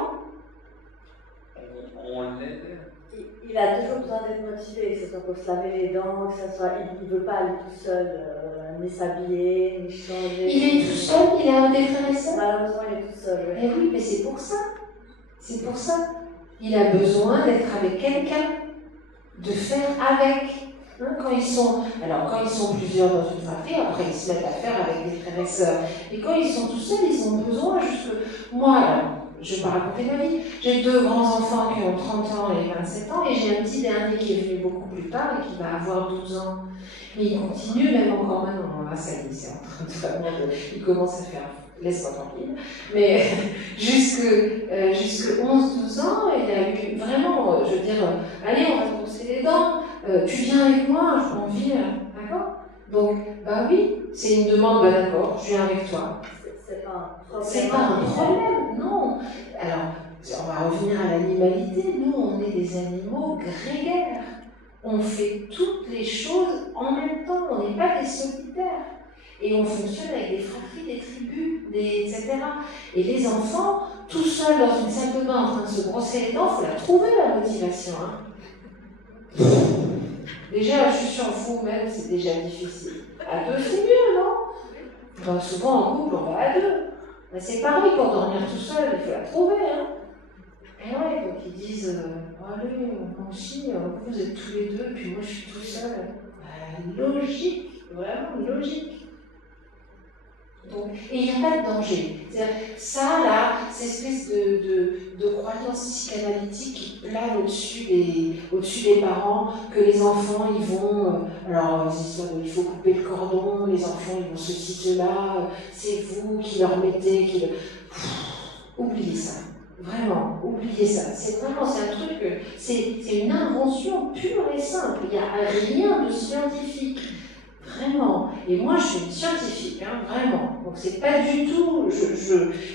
On l'aidait. Il a toujours besoin d'être motivé, que ce soit pour se laver les dents, que ce soit. Il ne veut pas aller tout seul, ni s'habiller, ni changer. Il est tout seul? Il a des frères et sœurs? Malheureusement, il est tout seul, oui. Eh oui, mais c'est pour ça. C'est pour ça. Il a besoin d'être avec quelqu'un, de faire avec. Hein, quand ils sont plusieurs dans une fratrie, après ils se mettent à faire avec des frères et sœurs. Et quand ils sont tout seuls, ils ont besoin moi, alors, je ne vais pas raconter ma vie. J'ai 2 grands-enfants qui ont 30 ans et 27 ans, et j'ai un petit dernier qui est venu beaucoup plus tard et qui va avoir 12 ans. Mais il continue, même encore maintenant. Là, ça y est, c'est en train de vraiment il commence à faire. Laisse-moi tranquille. Mais jusque 11-12 ans, il a eu vraiment, je veux dire, allez, on va brosser les dents, tu viens avec moi, j'ai envie, d'accord? Donc, bah oui, c'est une demande, bah d'accord, je viens avec toi. C'est pas un problème, non. Alors, on va revenir à l'animalité. Nous, on est des animaux grégaires. On fait toutes les choses en même temps, on n'est pas des solitaires. Et on fonctionne avec des fratries, des tribus, etc. Et les enfants, tout seuls dans une salle de bain en train de se brosser les dents, il faut la trouver la motivation. Hein. Déjà, je suis sûre, vous-même, c'est déjà difficile. À 2, c'est mieux, non? Ben, souvent en couple, on va à 2. Ben, c'est pareil, pour dormir tout seul, il faut la trouver. Hein. Et ouais, donc ils disent allez, on chie, vous êtes tous les 2, puis moi je suis tout seul. Ben, logique, vraiment logique. Donc, et il n'y a pas de danger. C'est-à-dire, ça, là, cette espèce de croyance psychanalytique qui plane au-dessus des parents, que les enfants, ils vont... alors, les histoires de il faut couper le cordon, les enfants, ils vont ceci, cela, c'est vous qui leur mettez... oubliez ça. Vraiment, oubliez ça. C'est un truc... C'est une invention pure et simple. Il n'y a rien de scientifique. Vraiment. Et moi, je suis une scientifique, hein, vraiment. Donc, c'est pas du tout...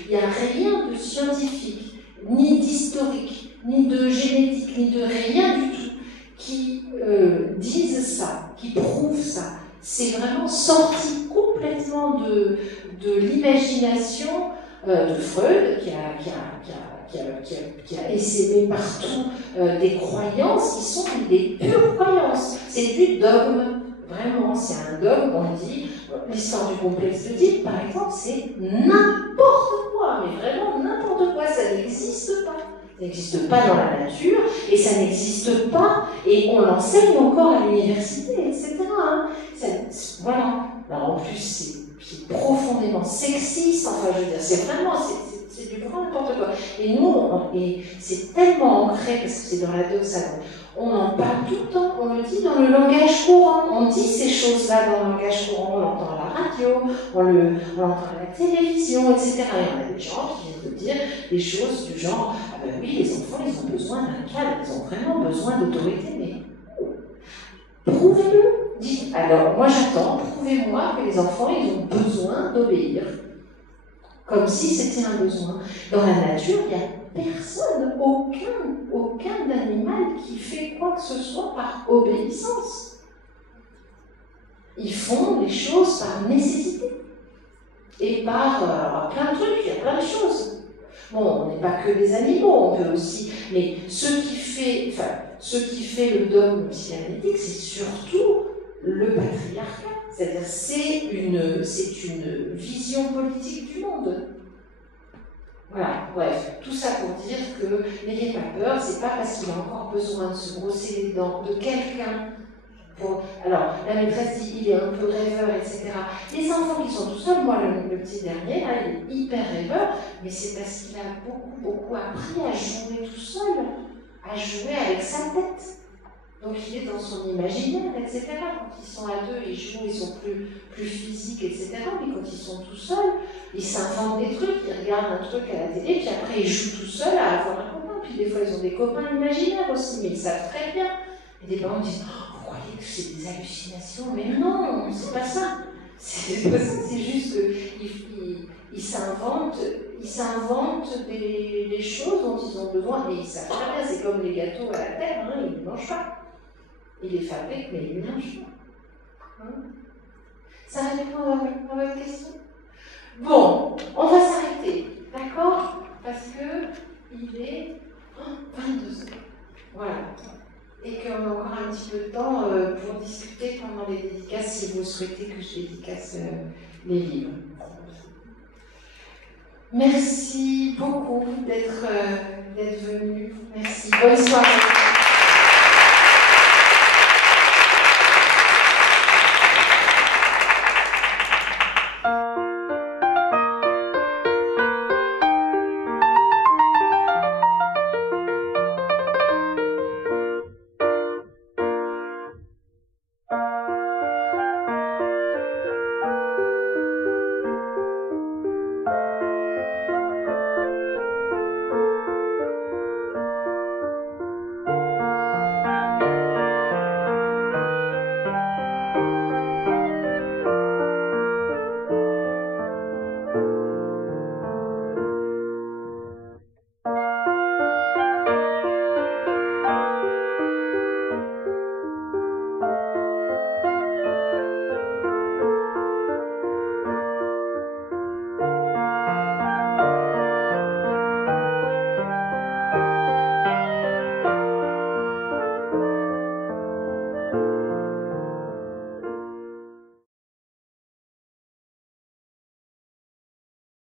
Il n'y a rien de scientifique, ni d'historique, ni de génétique, ni de rien du tout qui dise ça, qui prouve ça. C'est vraiment sorti complètement de l'imagination de Freud, qui a essaimé partout des croyances qui sont des pures croyances. C'est du dogme. Vraiment, c'est un dogme, on dit, l'histoire du complexe d'Oedipe, par exemple, c'est n'importe quoi, mais vraiment n'importe quoi, ça n'existe pas. Ça n'existe pas dans la nature, et ça n'existe pas, et on l'enseigne encore à l'université, etc. Hein. Voilà. Alors, en plus, c'est profondément sexiste, enfin, je veux dire, c'est vraiment, c'est du grand n'importe quoi. Et nous, c'est tellement ancré, parce que c'est dans la doxa, on en parle tout le temps, on le dit dans le langage courant, on dit ces choses-là dans le langage courant, on l'entend à la radio, on l'entend à la télévision, etc. Et on a des gens qui viennent de dire des choses du genre, ah ben oui, les enfants, ils ont besoin d'un cadre, ils ont vraiment besoin d'autorité, mais prouvez-le. Dites, alors, moi j'attends, prouvez-moi que les enfants, ils ont besoin d'obéir. Comme si c'était un besoin. Dans la nature, il y a personne, aucun animal qui fait quoi que ce soit par obéissance. Ils font les choses par nécessité. Et par plein de trucs, il y a plein de choses. Bon, on n'est pas que des animaux, on peut aussi. Mais ce qui fait le dogme psychanalytique, c'est surtout le patriarcat. C'est-à-dire, c'est une vision politique du monde. Voilà, bref, tout ça pour dire que n'ayez pas peur, c'est pas parce qu'il a encore besoin de se brosser les dents de quelqu'un. Alors, la maîtresse dit il est un peu rêveur, etc. Les enfants qui sont tout seuls, moi le petit dernier, là, il est hyper rêveur, mais c'est parce qu'il a beaucoup appris à jouer tout seul, à jouer avec sa tête. Donc il est dans son imaginaire, etc. Quand ils sont à deux, ils jouent, ils sont plus physiques, etc. Mais quand ils sont tout seuls, ils s'inventent des trucs, ils regardent un truc à la télé, puis après ils jouent tout seuls à avoir un copain. Puis des fois ils ont des copains imaginaires aussi, mais ils savent très bien. Et des parents disent vous croyez que c'est des hallucinations? Mais non, c'est pas ça. C'est pas ça, c'est juste qu'ils s'inventent des choses dont ils ont besoin, et ils savent très bien, c'est comme les gâteaux à la terre, hein, ils ne mangent pas. Ils les fabriquent, mais ils ne mangent pas. Hein? Ça répond à votre question? Bon, on va s'arrêter, d'accord? Parce que il est 22h. Voilà. Et qu'on a encore un petit peu de temps pour discuter pendant les dédicaces, si vous souhaitez que je dédicace les livres. Merci beaucoup d'être venu. Merci. Bonne soirée.